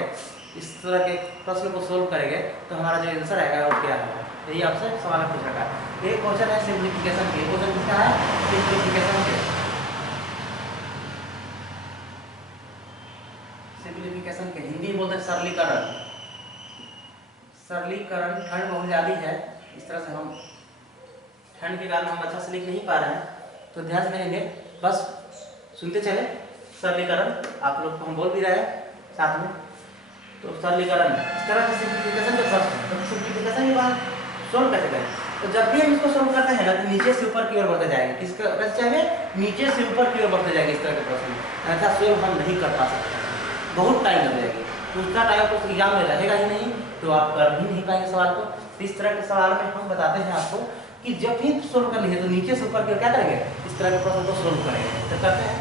इस तरह के प्रश्न को सोल्व करेंगे तो हमारा जो आंसर आएगा वो क्या होगा। यही आपसे सवाल पूछ रखा है। एक क्वेश्चन है सिंप्लीफिकेशन के, क्वेश्चन किसका है सिंप्लीफिकेशन के। सिंप्लीफिकेशन के हिंदी में बोलते हैं सरलीकरण। सरलीकरण ठंड बहुत ज़्यादा है, इस तरह से हम ठंड के कारण हम अच्छा से लिख नहीं पा रहे हैं, तो ध्यान से रहेंगे, बस सुनते चले। सरलीकरण आप लोग को हम बोल भी रहे हैं साथ में। तो सरलीकरण इस तरह से सिंप्लीफिकेशन के प्रश्न, तो सिंप्लीफिकेशन के बाद सोल्व कैसे करें। तो जब भी हम इसको सोल्व करते हैं ना तो नीचे से ऊपर की ओर बढ़ते जाएंगे। किसका कैसे चाहिए, नीचे से ऊपर की ओर बढ़ते जाएंगे इस तरह के प्रश्न, ऐसा सोल्व हम नहीं कर पा सकते, बहुत टाइम लग जाएगी। उतना टाइम तो एग्जाम में रहेगा ही नहीं, तो आप कर भी नहीं पाएंगे सवाल को। इस तरह के सवाल में हम बताते हैं आपको कि जब भी सोल्व करनी है तो नीचे से ऊपर की ओर क्या करेंगे, इस तरह के प्रश्न को सोल्व करेंगे। तो करते हैं,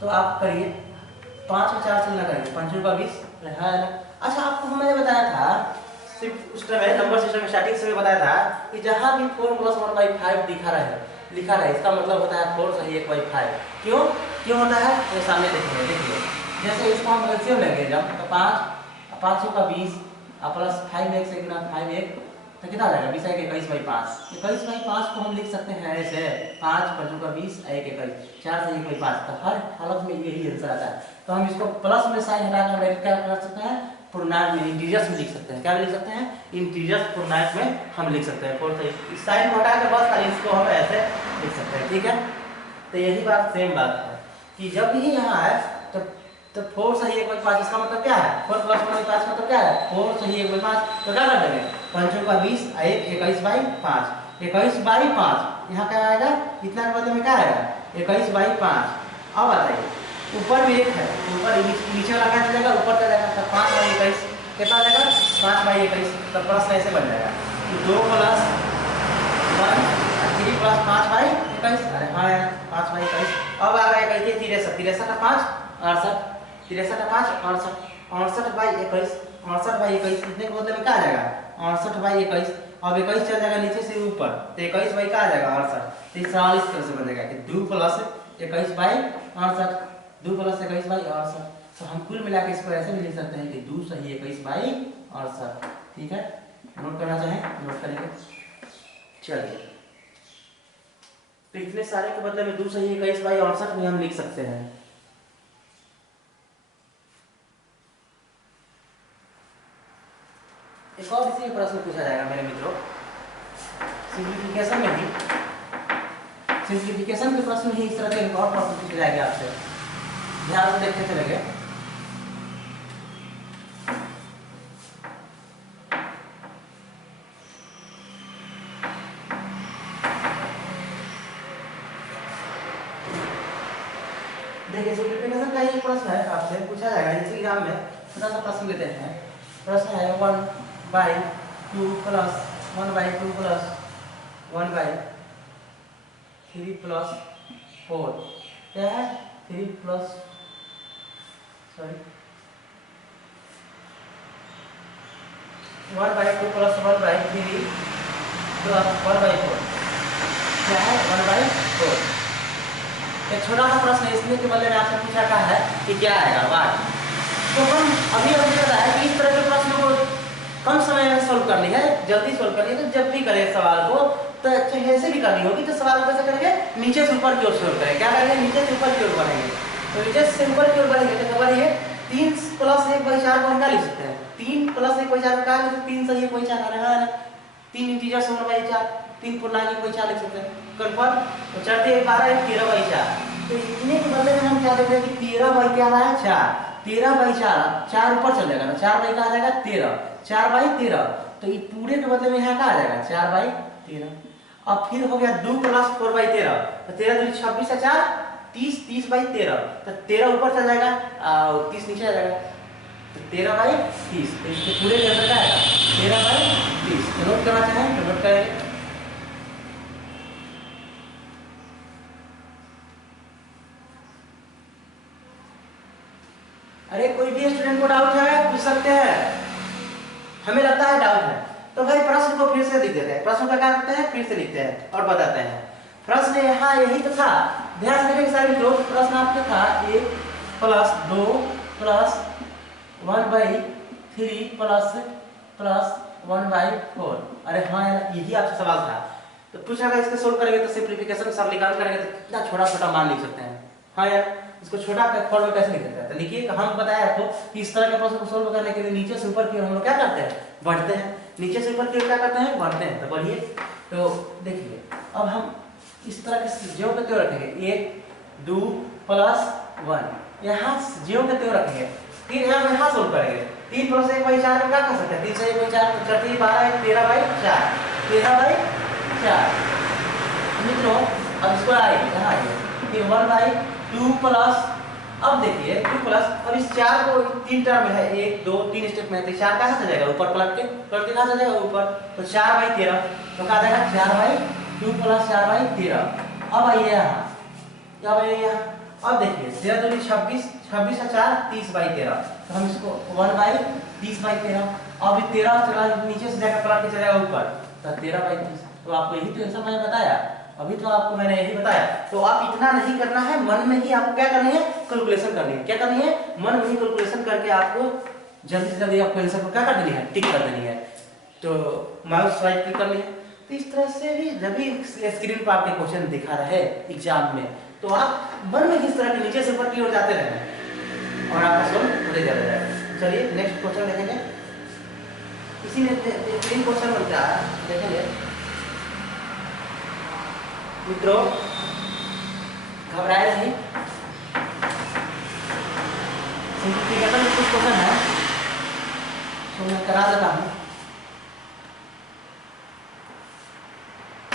तो आप करिए 5 में 4 से गुना करेंगे, 5 का 20 है ना। अच्छा आपको मैंने बताया था सिर्फ उस टाइम नंबर सिस्टम स्टार्टिंग से बताया था कि जहाँ भी 4 + 1/5 लिखा रहे इसका मतलब होता है 4 सही 1/5। क्यों होता है ये सामने देखिए। जैसे इसको हम एलसीएम लेंगे जब तो 5 का 20 प्लस 5 1 से गुना 5 1 तो कितना आ जाएगा 20 1 21/5। 21/5 को हम लिख सकते हैं ऐसे 5 5 का 20 1 21 4 से 1/5। तो हर हालत में यही आंसर आता है। तो हम इसको प्लस में साइन हटाकर क्या कर सकते हैं, पूर्णांक में इंटीजर्स में लिख सकते हैं। क्या लिख सकते हैं, इंटीजर्स पूर्णांक में हम लिख सकते हैं। फोर इस साइन को हटाकर बस खाली इसको हम ऐसे लिख सकते हैं, ठीक है। तो यही बात सेम बात है कि जब भी यहाँ है तो 4 सही 1/5 इसका मतलब क्या है, 4 + 1/5 मतलब क्या है 4 सही 1/5। तो क्या कर देंगे 5 का 20 1 21/5 21/5 यहाँ क्या आएगा, इतना के मतलब में क्या आएगा 21/5। अब बताइए ऊपर में 1 है, ऊपर नीचे वाला क्या चलेगा ऊपर चलेगा, तो 5/21 कितना आ जाएगा 5/21। तो प्रश्न ऐसे बन जाएगा कि 2 + 1 3 + 5/21। अरे हाँ यार 5/21। अब आ गया कहते 63 का 5 68 63 का 5 68 68/21 68/21 इतने के मतलब में क्या आ जाएगा 68/21। अब 21 चल जाएगा नीचे से ऊपर तो 21 क्या आ जाएगा 68। तो इस सवाल इस तरह से बन जाएगा कि 2 + 21/68 2 + 21/68। तो हम कुल मिला के इसको ऐसे भी लिख सकते हैं कि 2 सही 21/68। ठीक है, नोट करना चाहें नोट करेंगे। चलिए तो इतने सारे के बदले में 2 सही 21/68 में हम लिख सकते हैं। एक और इसी प्रश्न पूछा जाएगा मेरे मित्रों, सिंप्लीफिकेशन में ही सिंप्लीफिकेशन के प्रश्न ही इस तरह के एक और प्रश्न पूछे जाएंगे आपसे, ध्यान से देखते चलेंगे। देखिए सिंप्लीफिकेशन का एक प्रश्न है, आपसे पूछा जाएगा इस एग्जाम में। छोटा सा प्रश्न लेते हैं। प्रश्न है 1/2 प्लस 1/2 प्लस 1/3 प्लस 4 क्या है 3 प्लस सॉरी 1/2 प्लस 1/3 प्लस 1/4 क्या है 1/4। एक छोटा सा प्रश्न है, इसमें के बदले में आपसे पूछा क्या है कि क्या आएगा वाट। तो हम अभी पता है कि इस तरह के प्रश्न को कम समय में सोल्व करनी है, जल्दी सोल्व करनी है। तो जब भी करें सवाल को तो ऐसे भी करनी होगी, तो सवाल कैसे करेंगे, नीचे से ऊपर की ओर सोल्व करेंगे। क्या करेंगे, नीचे से ऊपर की ओर बढ़ेंगे। तो नीचे से ऊपर की ओर बढ़ेंगे तो क्या बढ़ेंगे, 3 + 1/4 को हम क्या लिख सकते हैं, 3 + 1/4 क्या लिख सकते हैं, 3 से 1/4 आ रहा है ना, 3 इंटीजर 1/4, 3 पूर्णांक 1/4 लिख सकते हैं। कन्फर्म। तो चढ़ते 12 13/4। तो इतने के बदले में हम क्या देख रहे हैं कि 13 क्या है 4, 13/4 4 ऊपर चल जाएगा ना, 4 क्या आ जाएगा 13, 4/13। तो ये पूरे के बदले में यहाँ क्या आ जाएगा 4/13। अब फिर हो गया 2 + 4/13। तो 13 दूनी 26 है 4 30, 30/13। तो 13 ऊपर चल जाएगा, 30 नीचे आ जाएगा। तो 13/30। तो इसके पूरे के अंदर क्या आएगा 13/30। तो नोट करना चाहें तो नोट करेंगे। अरे कोई भी स्टूडेंट को डाउट है पूछ सकते हैं, हमें लगता है डाउट है तो भाई प्रश्न को फिर से लिख देते हैं। प्रश्न का क्या करते हैं, फिर से लिखते हैं और बताते हैं। प्रश्न यहाँ यही तो था, ध्यान से देखिए सारे लोग। प्रश्न आपका था 1 + 2 + 1/3 प्लस 1/4। अरे हाँ यार, यही आपसे सवाल था। तो पूछा गया इसको सोल्व करेंगे तो सिंप्लीफिकेशन सरलीकरण करेंगे तो कितना छोटा छोटा मान लिख सकते हैं। हाँ यार, इसको छोटा फॉर्म में कैसे लिख सकते हैं, तो लिखिए हम बताया आपको कि इस तरह के प्रश्न को सोल्व करने के लिए नीचे से ऊपर की ओर हम लोग क्या करते हैं, बढ़ते हैं। नीचे से ऊपर की ओर क्या करते हैं, बढ़ते हैं। तो बढ़िए, तो देखिए अब हम इस तरह के ज्यों के त्यों रखेंगे 1 2 + 1 यहाँ ज्यों के त्यों रखेंगे। फिर यहाँ सोल्व करेंगे 3 + 1/4 में क्या कर सकते हैं, 3 से 1/4 तो 4 12 13/4 13/4। मित्रों अब इसको आएगी यहाँ आएगी फिर 1/2 प्लस, अब देखिए 2 अब इस 4 को 3 टर्म में है, 1 2 3 स्टेप में है, तो 4 कहाँ से जाएगा ऊपर, पलट के कहाँ से जाएगा ऊपर। तो 4/13 तो कहा जाएगा 4/2 + 4/13। अब आइए यहाँ, अब आइए यहाँ, अब देखिए 13 दूनी 26, 26 और 4 30/13। तो हम इसको 1/30/13। अब 13 चला नीचे से जाकर पलट के चलेगा ऊपर, तो 13/30। तो आपको यही तो आंसर मैंने बताया, अभी तो आपको मैंने यही बताया। तो आप इतना नहीं करना है, मन में ही आपको क्या करनी है, कैलकुलेशन करनी है। क्या करनी है, मन में ही कैलकुलेशन करके आपको जल्दी से जल्दी आपको आंसर को क्या कर देनी है, टिक कर देनी है। तो माउस राइट क्लिक करनी है। तो इस तरह से भी जब भी स्क्रीन पर आपके क्वेश्चन दिखा रहे एग्जाम में, तो आप मन में किस तरह के नीचे से ऊपर की ओर जाते रहना और आपका सोल्व होते चला जाएगा। चलिए नेक्स्ट क्वेश्चन देखेंगे। इसी में 3 क्वेश्चन बनता है, देखेंगे मित्रों, घबराए नहीं। सिंप्लीफिकेशन में कुछ क्वेश्चन है तो मैं करा देता हूँ।